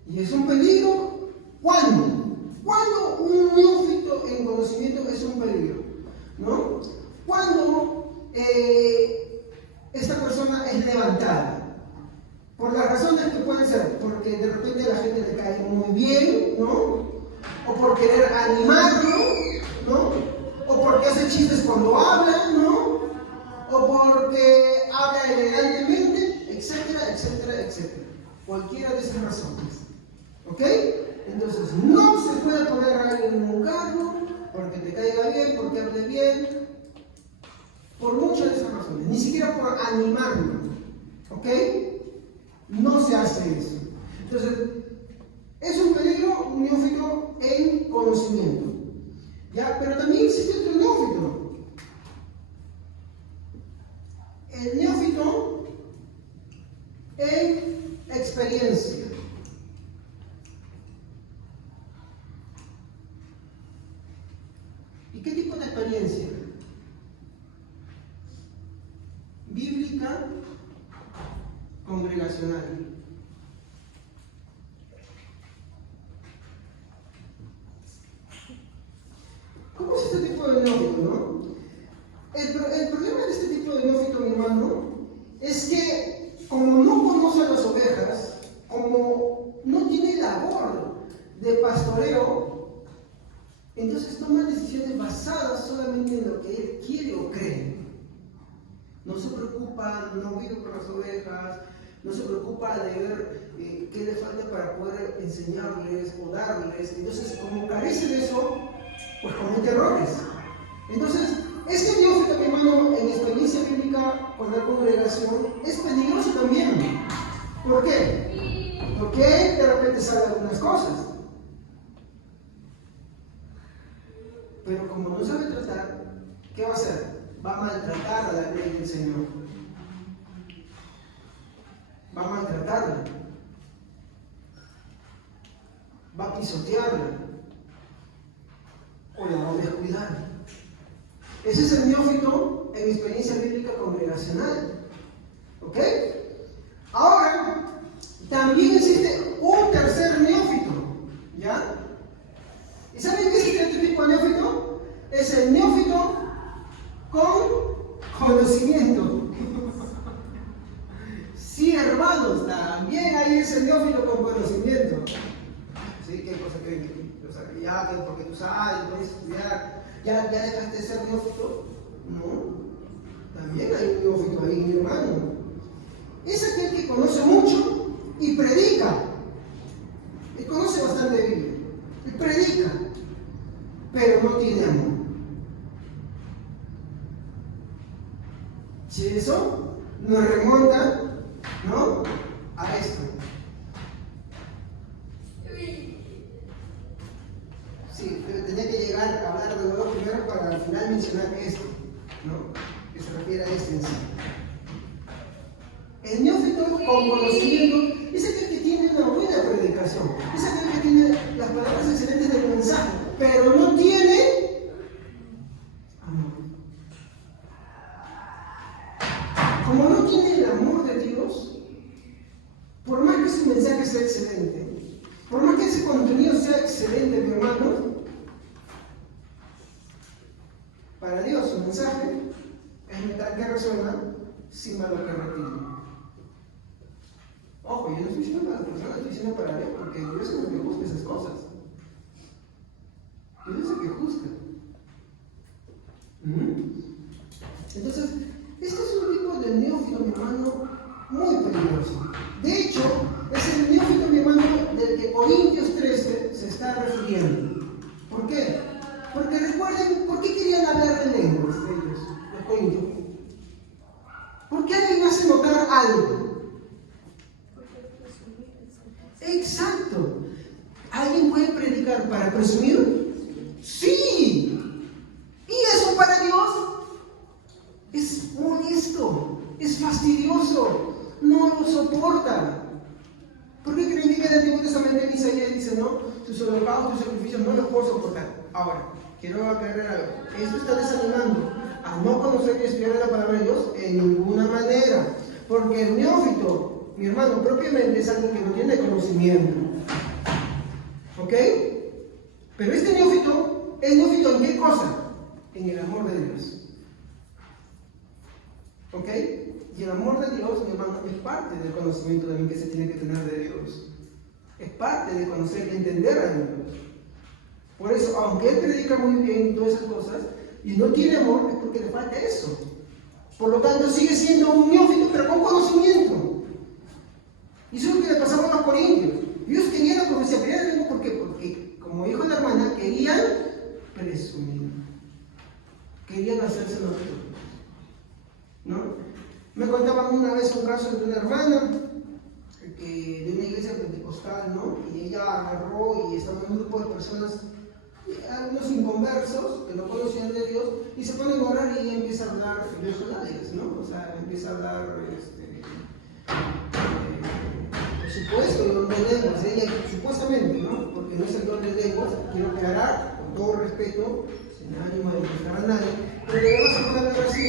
y es un peligro. ¿Cuándo? ¿Cuándo un neófito en conocimiento es un peligro? ¿No? Cuando esta persona es levantada, por las razones que pueden ser, porque de repente a la gente le cae muy bien, ¿no? O por querer animarlo, ¿no? O porque hace chistes cuando habla, ¿no? O porque habla elegantemente, etcétera, etcétera, etcétera. Cualquiera de esas razones. ¿Ok? Entonces, no se puede poner a alguien en un cargo porque te caiga bien, porque hable bien, por muchas de esas razones, ni siquiera por animarlo. ¿Ok? No se hace eso. Entonces, es un peligro, un neófito en conocimiento. ¿Ya? Pero también existe otro neófito. El neófito en experiencia. ¿Y qué tipo de experiencia? Bíblica, congregacional. ¿Cómo es este tipo de neófito, no? El problema de este tipo de neófito, mi hermano, es que como no conoce a las ovejas, como no tiene labor de pastoreo, entonces toma decisiones basadas solamente en lo que él quiere o cree. No se preocupa, no vive por las ovejas, no se preocupa de ver qué le falta para poder enseñarles o darles. Entonces, como carece de eso, pues comete errores. Entonces, este neófito, mi hermano, en experiencia bíblica con la congregación, es peligroso también. ¿Por qué? Porque de repente sabe algunas cosas, pero como no sabe tratar, ¿qué va a hacer? Va a maltratar a la ley del Señor. maltratarla, va a pisotearla o la va a descuidar. Ese es el neófito en mi experiencia bíblica congregacional. ¿Ok? Ahora, también existe un tercer neófito. ¿Ya? ¿Y saben qué es este tipo de neófito? Es el neófito con conocimiento. Sí, hermanos, también hay ese neófito con conocimiento. ¿Sí? ¿Qué cosa creen que? O sea, que ya, que porque tú sabes, puedes estudiar, ya dejaste de ser neófito. No, también hay un neófito ahí, mi hermano. Es aquel que conoce mucho y predica. Él conoce bastante Biblia. Él predica, pero no tiene amor. Si eso nos remonta, ¿no?, a esto. Sí, pero tenía que llegar a hablar de nuevo primero para al final mencionar esto, ¿no?, que se refiere a esto en sí. El neófito con conocimiento es aquel que tiene una buena predicación, es aquel que tiene las palabras excelentes del mensaje, pero no tiene amor. Como no tiene el amor de Dios, por más que su mensaje sea excelente, por más que ese contenido sea excelente, mi hermano, para Dios su mensaje es metal que resuena sin valor que retiene. Ojo, yo no estoy diciendo para las personas, estoy diciendo para Dios, porque Dios es el que juzga esas cosas. Dios es el que juzga. Entonces, este es un tipo de neófito, mi hermano, muy peligroso. De hecho, es el neófito, mi hermano, del que Corintios 13 se está refiriendo. ¿Por qué? Porque recuerden, ¿por qué querían hablar de lenguas ellos, los corintios? ¿Por qué alguien hace notar algo? Exacto. ¿Alguien puede predicar para presumir? ¡Sí! Y eso para Dios es molesto, es fastidioso, no lo soporta. ¿Por qué creen que en el Antiguo Testamento en Isaías dice, no, tus holocaustos, tus sacrificios no los puedo soportar? Ahora, quiero aclarar algo. Esto está desanimando a no conocer y estudiar la palabra de Dios en ninguna manera. Porque el neófito, mi hermano, propiamente es algo que no tiene conocimiento. ¿Ok? Pero este neófito, ¿es neófito en qué cosa? En el amor de Dios. ¿Ok? Y el amor de Dios, mi hermano, es parte del conocimiento también que se tiene que tener de Dios. Es parte de conocer y entender a Dios. Por eso, aunque él predica muy bien y todas esas cosas, y no tiene amor, es porque le falta eso. Por lo tanto, sigue siendo un neófito, pero con conocimiento. Y eso es lo que le pasaba a los corintios. Ellos querían la profecía, querían la lengua, ¿por qué? Porque, como dijo la hermana, querían presumir. Querían hacerse los otros. ¿No? Me contaban una vez un caso de una hermana de una iglesia pentecostal, ¿no? Y ella agarró y estaba en un grupo de personas, algunos inconversos que no conocían de Dios, y se ponen a orar y ella empieza a hablar regionales, ¿no? O sea, empieza a hablar por supuesto, el don de lenguas, ella supuestamente, ¿no? Porque no es el don de lenguas, quiero aclarar, con todo respeto, sin ánimo de molestar a nadie, pero le vamos a poner así.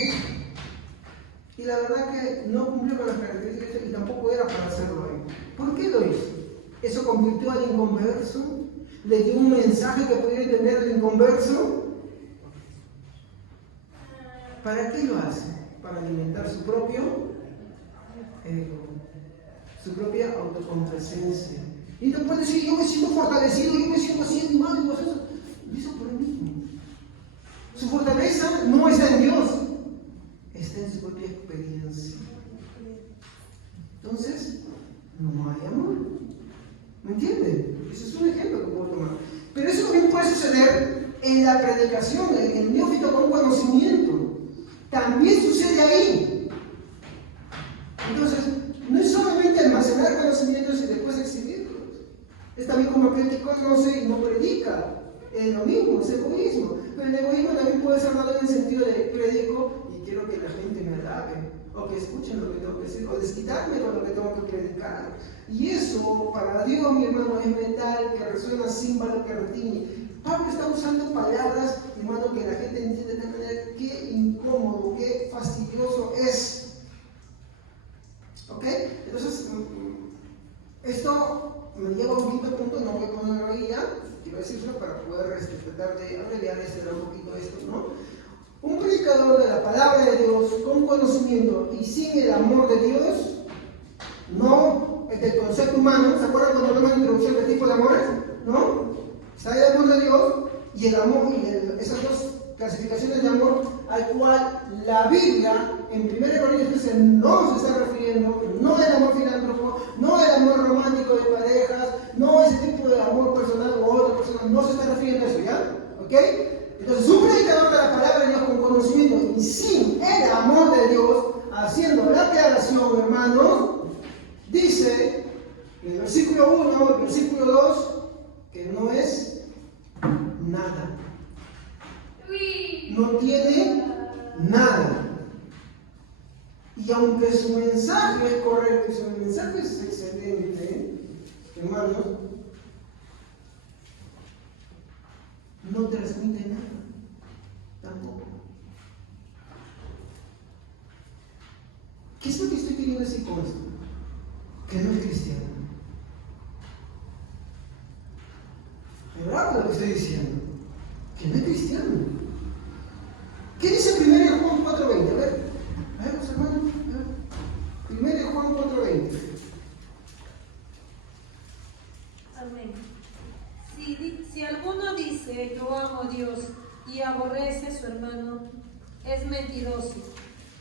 Y la verdad que no cumplió con las características y tampoco era para hacerlo ahí. ¿Por qué lo hizo? ¿Eso convirtió al inconverso? ¿Le dio un mensaje que pudiera entender al inconverso? ¿Para qué lo hace? Para alimentar su propio ego, su propia autocomplacencia. Y después decir, yo me siento fortalecido, yo me siento así animado y gozoso. Lo hizo por él mismo. Su fortaleza no está en Dios, está en su propia experiencia. Entonces, no hay amor. ¿Me entienden? Ese es un ejemplo que puedo tomar. Pero eso también puede suceder en la predicación, en el neófito con conocimiento. También sucede ahí. Entonces, no es solamente almacenar conocimientos y después exhibirlos. Es también como aquel que conoce y no predica. Es lo mismo, es egoísmo. Pero el egoísmo también puede ser dado en el sentido de predico y quiero que la gente me alabe, o que escuchen lo que tengo que decir, o desquitarme con lo que tengo que predicar. palabra. Y eso, para Dios, mi hermano, es metal que resuena, címbalo que retiñe. Pablo está usando palabras, hermano, que la gente entiende de manera que incómodo, que fastidioso es. ¿Ok? Entonces, esto me lleva a un quinto punto, no voy a ponerlo ahí ya, quiero decirlo para poder tratar de abreviar un poquito esto, ¿no? Un predicador de la palabra de Dios con conocimiento y sin el amor de Dios, no el del concepto humano. ¿Se acuerdan cuando hablamos de introducción del tipo de amores? ¿No? Está el amor de Dios y el amor, y esas dos clasificaciones de amor al cual la Biblia en 1 Corintios 13 no se está refiriendo, no el amor filántropo, no el amor romántico de parejas, no ese tipo de amor personal o otra persona, no se está refiriendo a eso, ¿ya? ¿Ok? Entonces, un predicador de la palabra de Dios con conocimiento y sin el amor de Dios, haciendo la aclaración, hermanos, dice en el versículo 1, el versículo 2, que no es nada. No tiene nada. Y aunque su mensaje es correcto y su mensaje es excelente, hermanos, no transmite nada. Tampoco. ¿Qué es lo que estoy queriendo decir con esto? Que no es cristiano. Es bravo lo que estoy diciendo. Que no es cristiano. ¿Qué dice 1 Juan 4:20? A ver, los hermanos. 1 Juan 4:20. Amén. Si alguno dice yo amo a Dios y aborrece a su hermano, es mentiroso.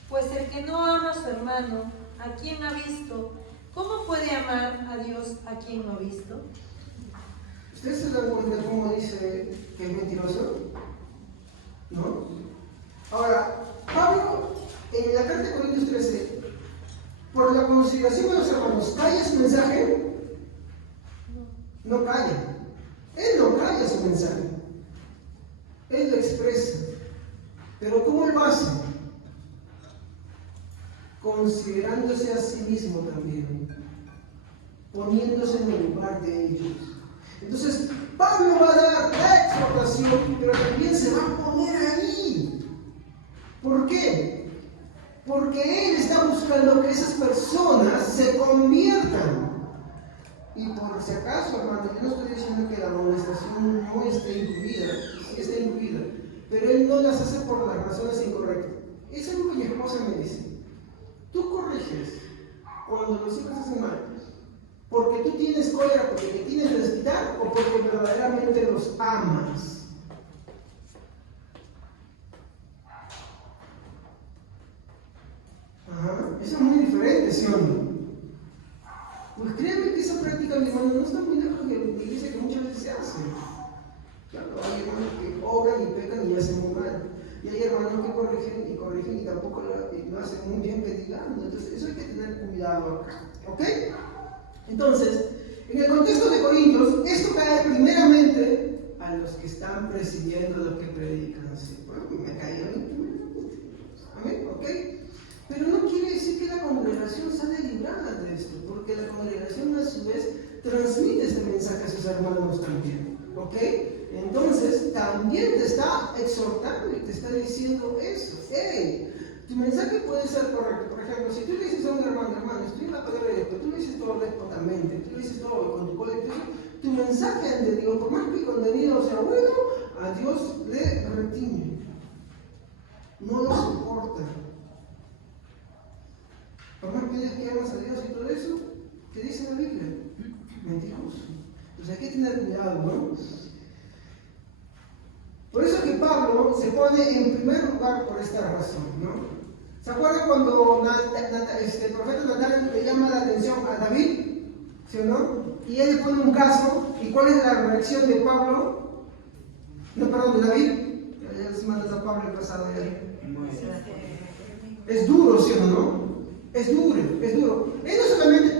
Pues el que no ama a su hermano, a quien ha visto, ¿cómo puede amar a Dios a quien no ha visto? ¿Ustedes se dan cuenta cómo dice que es mentiroso? ¿No? Ahora, Pablo, en la carta de Corintios 13, por la consideración de los hermanos, ¿calla su mensaje? No calla. Él no calla su mensaje. Él lo expresa. Pero ¿cómo lo hace? Considerándose a sí mismo también, poniéndose en el lugar de ellos. Entonces, Pablo va a dar la exhortación, pero también se va a poner ahí. ¿Por qué? Porque él está buscando que esas personas se conviertan. Y por si acaso, hermano, yo no estoy diciendo que la amonestación no esté incluida, sí está incluida, pero él no las hace por las razones incorrectas. Es algo que mi esposa me dice. Tú corriges cuando los hijos hacen mal, porque tú tienes cólera, porque te tienes que desquitar, o porque verdaderamente los amas. Ajá, eso es muy diferente, ¿sí o no? Pues créanme que esa práctica, mi hermano, no está muy lejos de la iglesia que muchas veces se hace. Claro, hay hermanos que obran y pecan y hacen muy mal. Y hay hermanos que corrigen y tampoco lo hacen muy bien que digamos. Entonces, eso hay que tener cuidado acá. ¿Ok? Entonces, en el contexto de Corintios, esto cae primeramente a los que están presidiendo, los que predican. ¿Sí? Bueno, me cae a mí primeramente. ¿Amén? ¿Ok? Pero no quiere decir que la congregación sale librada de esto, porque la congregación a su vez transmite este mensaje a sus hermanos también. ¿Ok? Entonces, también te está exhortando y te está diciendo eso. ¡Hey! Tu mensaje puede ser correcto. Por ejemplo, si tú le dices a un hermano, estoy en la palabra de Dios, pero tú le dices todo déspotamente, tú le dices todo con tu colegio, tu mensaje ante Dios, por más que el contenido sea bueno, a Dios le retiene. No lo soporta. Por más que digas que amas a Dios y todo eso, ¿qué dice la Biblia? Mentiroso. Entonces hay que tener cuidado, ¿no? Por eso que Pablo se pone en primer lugar por esta razón, ¿no? ¿Se acuerdan cuando el profeta Natán le llama la atención a David? ¿Sí o no? Y él le pone un caso, ¿y cuál es la reacción de Pablo? No, perdón, de David. Ya les mandas a Pablo el pasado de ahí. Es duro, ¿sí o no? Es duro, es duro. Él no solamente,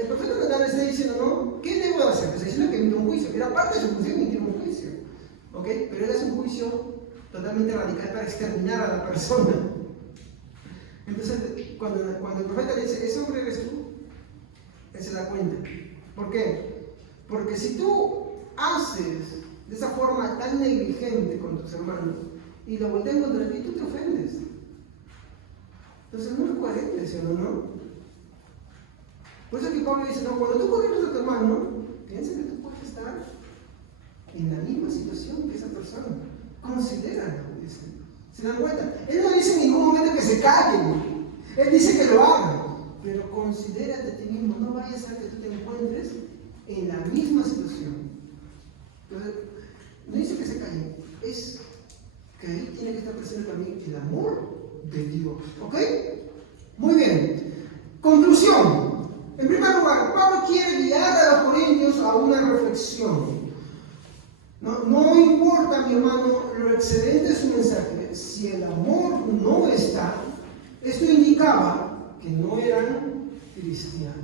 el profeta Natán le está diciendo, ¿no? ¿Qué debo hacer? Le está diciendo que emite un juicio. Era parte de su función emitir un juicio. ¿Ok? Pero él hace un juicio totalmente radical para exterminar a la persona. Entonces, cuando el profeta le dice, ¿ese hombre eres tú? da cuenta. ¿Por qué? Porque si tú haces de esa forma tan negligente con tus hermanos y lo voltean contra ti, tú te ofendes. Entonces no es coherente, ¿sí o no? Por eso que Pablo dice, no, cuando tú corriges a tu hermano, piensa que tú puedes estar en la misma situación que esa persona. Considéralo, dice. ¿Se dan cuenta? Él no dice en ningún momento que se callen. Él dice que lo hagan. Pero considérate a ti mismo. No vaya a ser que tú te encuentres en la misma situación. Entonces, no dice que se callen. Es que ahí tiene que estar presente también el amor de Dios. ¿Ok? Muy bien. Conclusión. En primer lugar, Pablo quiere guiar a los corintios a una reflexión. No importa, mi hermano, lo excelente de su mensaje, si el amor no está, esto indicaba que no eran cristianos.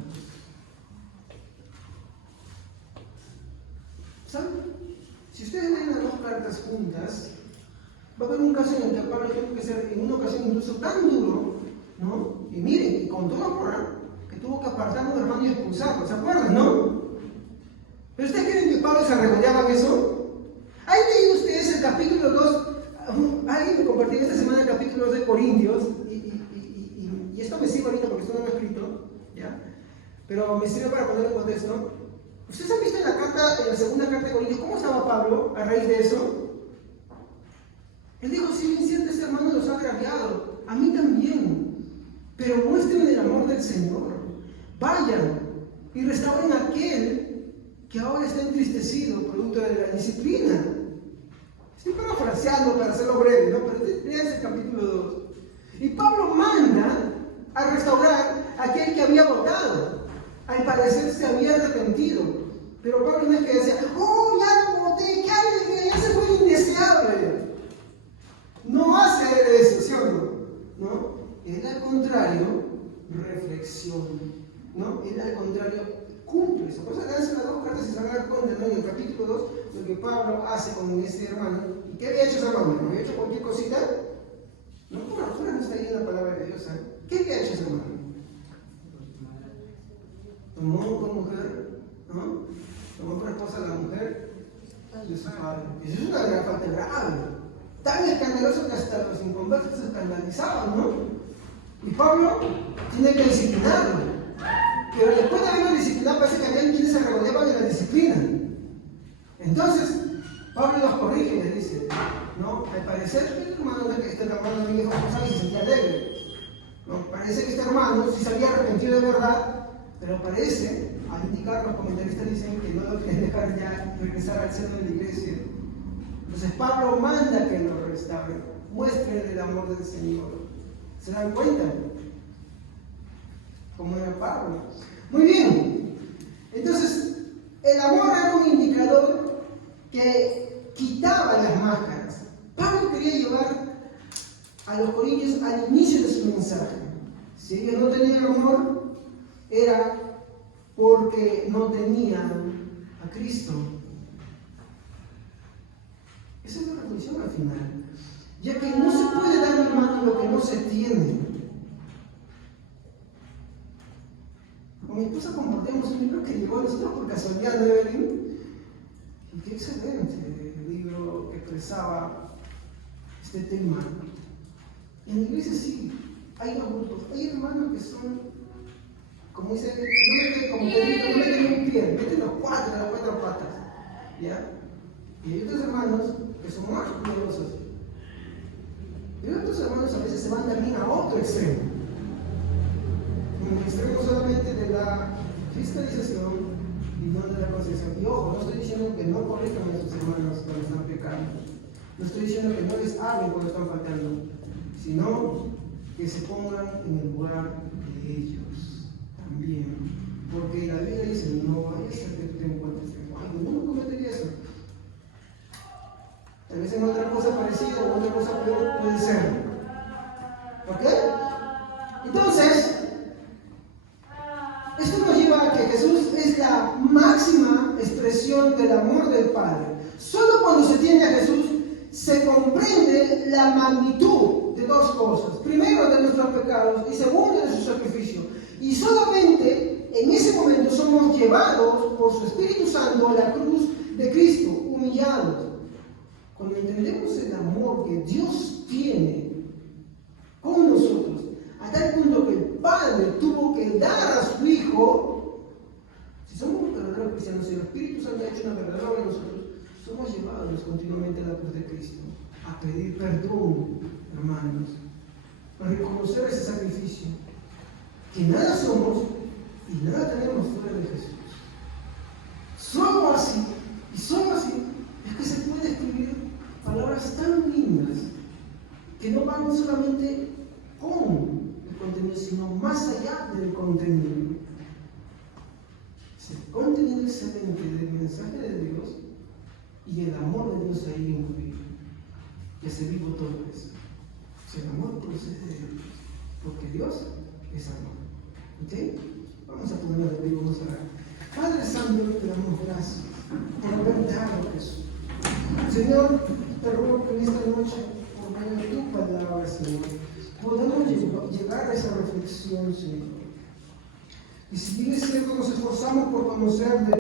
¿Saben? Si ustedes leen las dos cartas juntas, va a haber un caso en el que Pablo tuvo que ser en una ocasión incluso tan duro, ¿no? Y miren, y con toda amor, que tuvo que apartar a un hermano y expulsarlo, ¿se acuerdan, no? ¿Pero ustedes creen que Pablo se regodeaba en eso? ¿Han leído ustedes el capítulo 2? Alguien me compartió esta semana el capítulo 2 de Corintios, y esto me sirve ahorita porque esto no lo he escrito, ¿ya? Pero me sirve para poner en contexto. ¿Ustedes han visto en la segunda carta de Corintios cómo estaba Pablo a raíz de eso? Él dijo, sí, bien cierto, este hermano los ha agraviado, a mí también, pero muestren el amor del Señor. Vayan y restauren a aquel que ahora está entristecido producto de la disciplina. Estoy parafraseando para hacerlo breve, ¿no? Pero lean el capítulo 2. Y Pablo manda a restaurar a aquel que había votado. Al parecer se había arrepentido. Pero Pablo no es que decía, oh, ya lo voté, ya se fue indeseable. No hace eso, ¿sí o no? Él al contrario reflexiona, ¿no? Él al contrario cumple eso. Por eso leanse las dos cartas y se van a dar cuenta, ¿no? En el capítulo 2, lo que Pablo hace con ese hermano. ¿Y qué había hecho ese hermano? ¿No había hecho cualquier cosita? No, por afuera no está ahí en la palabra de Dios, ¿eh? ¿Qué había hecho ese hermano? Tomó por mujer, ¿no? Tomó por esposa a la mujer de su padre. Eso es una gran falta grave. Tan escandaloso que hasta los inconversos se escandalizaban, ¿no? Y Pablo tiene que disciplinarlo. Pero después de haberlo disciplinado, parece que había quienes se regodeaban de la disciplina. Entonces, Pablo los corrige y les dice, no, al parecer este hermano de mi hijo y se sentía alegre. No, parece que este hermano sí se había arrepentido de verdad, pero parece, al indicar los comentaristas dicen que no lo quieren dejar ya regresar al seno de la iglesia. Entonces Pablo manda que lo restauren, muestren el amor del Señor. ¿Se dan cuenta? Como era Pablo. Muy bien. Entonces, el amor era un indicador que quitaba las máscaras. Pablo quería llevar a los corintios al inicio de su mensaje. Si ellos no tenían amor, era porque no tenían a Cristo. Esa es la reflexión al final. Ya que no se puede dar, hermano, lo que no se tiene. Con mi esposa compartimos un libro que llegó a nosotros por casualidad de Evelyn. Y qué excelente el libro que expresaba este tema. En la iglesia sí, hay dos grupos. Hay hermanos que son, como dice, no meten como Pedrito, no meten un pie, meten las cuatro patas. ¿Ya? Y hay otros hermanos que son más cuidadosos. Y otros hermanos a veces se van también a otro extremo. En el extremo solamente de la fiscalización y no de la concesión. Y ojo, no estoy diciendo que no corrijan a sus hermanos cuando están pecando. No estoy diciendo que no les hablen cuando están faltando, sino que se pongan en el lugar de ellos también. Porque la Biblia dice, no vaya a ser que tú te encuentres en Juan. Ninguno cometería eso. Tal vez en otra cosa parecida o otra cosa peor puede ser. ¿Ok? Entonces, esto nos lleva a que Jesús es la máxima expresión del amor del Padre. Solo cuando se tiene a Jesús se comprende la magnitud de dos cosas. Primero, de nuestros pecados y segundo, de su sacrificio. Y solamente en ese momento somos llevados por su Espíritu Santo a la cruz de Cristo, humillados. Cuando entendemos el amor que Dios tiene con nosotros, a tal punto que el Padre tuvo que dar a su Hijo, si somos verdaderos cristianos, si el Espíritu Santo ha hecho una verdadera obra en nosotros, somos llevados continuamente a la cruz de Cristo, a pedir perdón, hermanos, a reconocer ese sacrificio, que nada somos y nada tenemos fuera de Jesús. Solo así, y solo así, es que se puede escribir palabras tan lindas que no van solamente con el contenido, sino más allá del contenido. El contenido excelente del mensaje de Dios y el amor de Dios ahí incluido, que se vivo todo eso. El amor procede de Dios, porque Dios es amor. ¿Ok? Vamos a ponernos de pie, vamos a orar. Padre Santo, te damos gracias por haber dado Jesús. Señor, te ruego que en esta noche, por medio de tu palabra, Señor, podamos llegar a esa reflexión, Señor. Y si bien es cierto, nos esforzamos por conocer de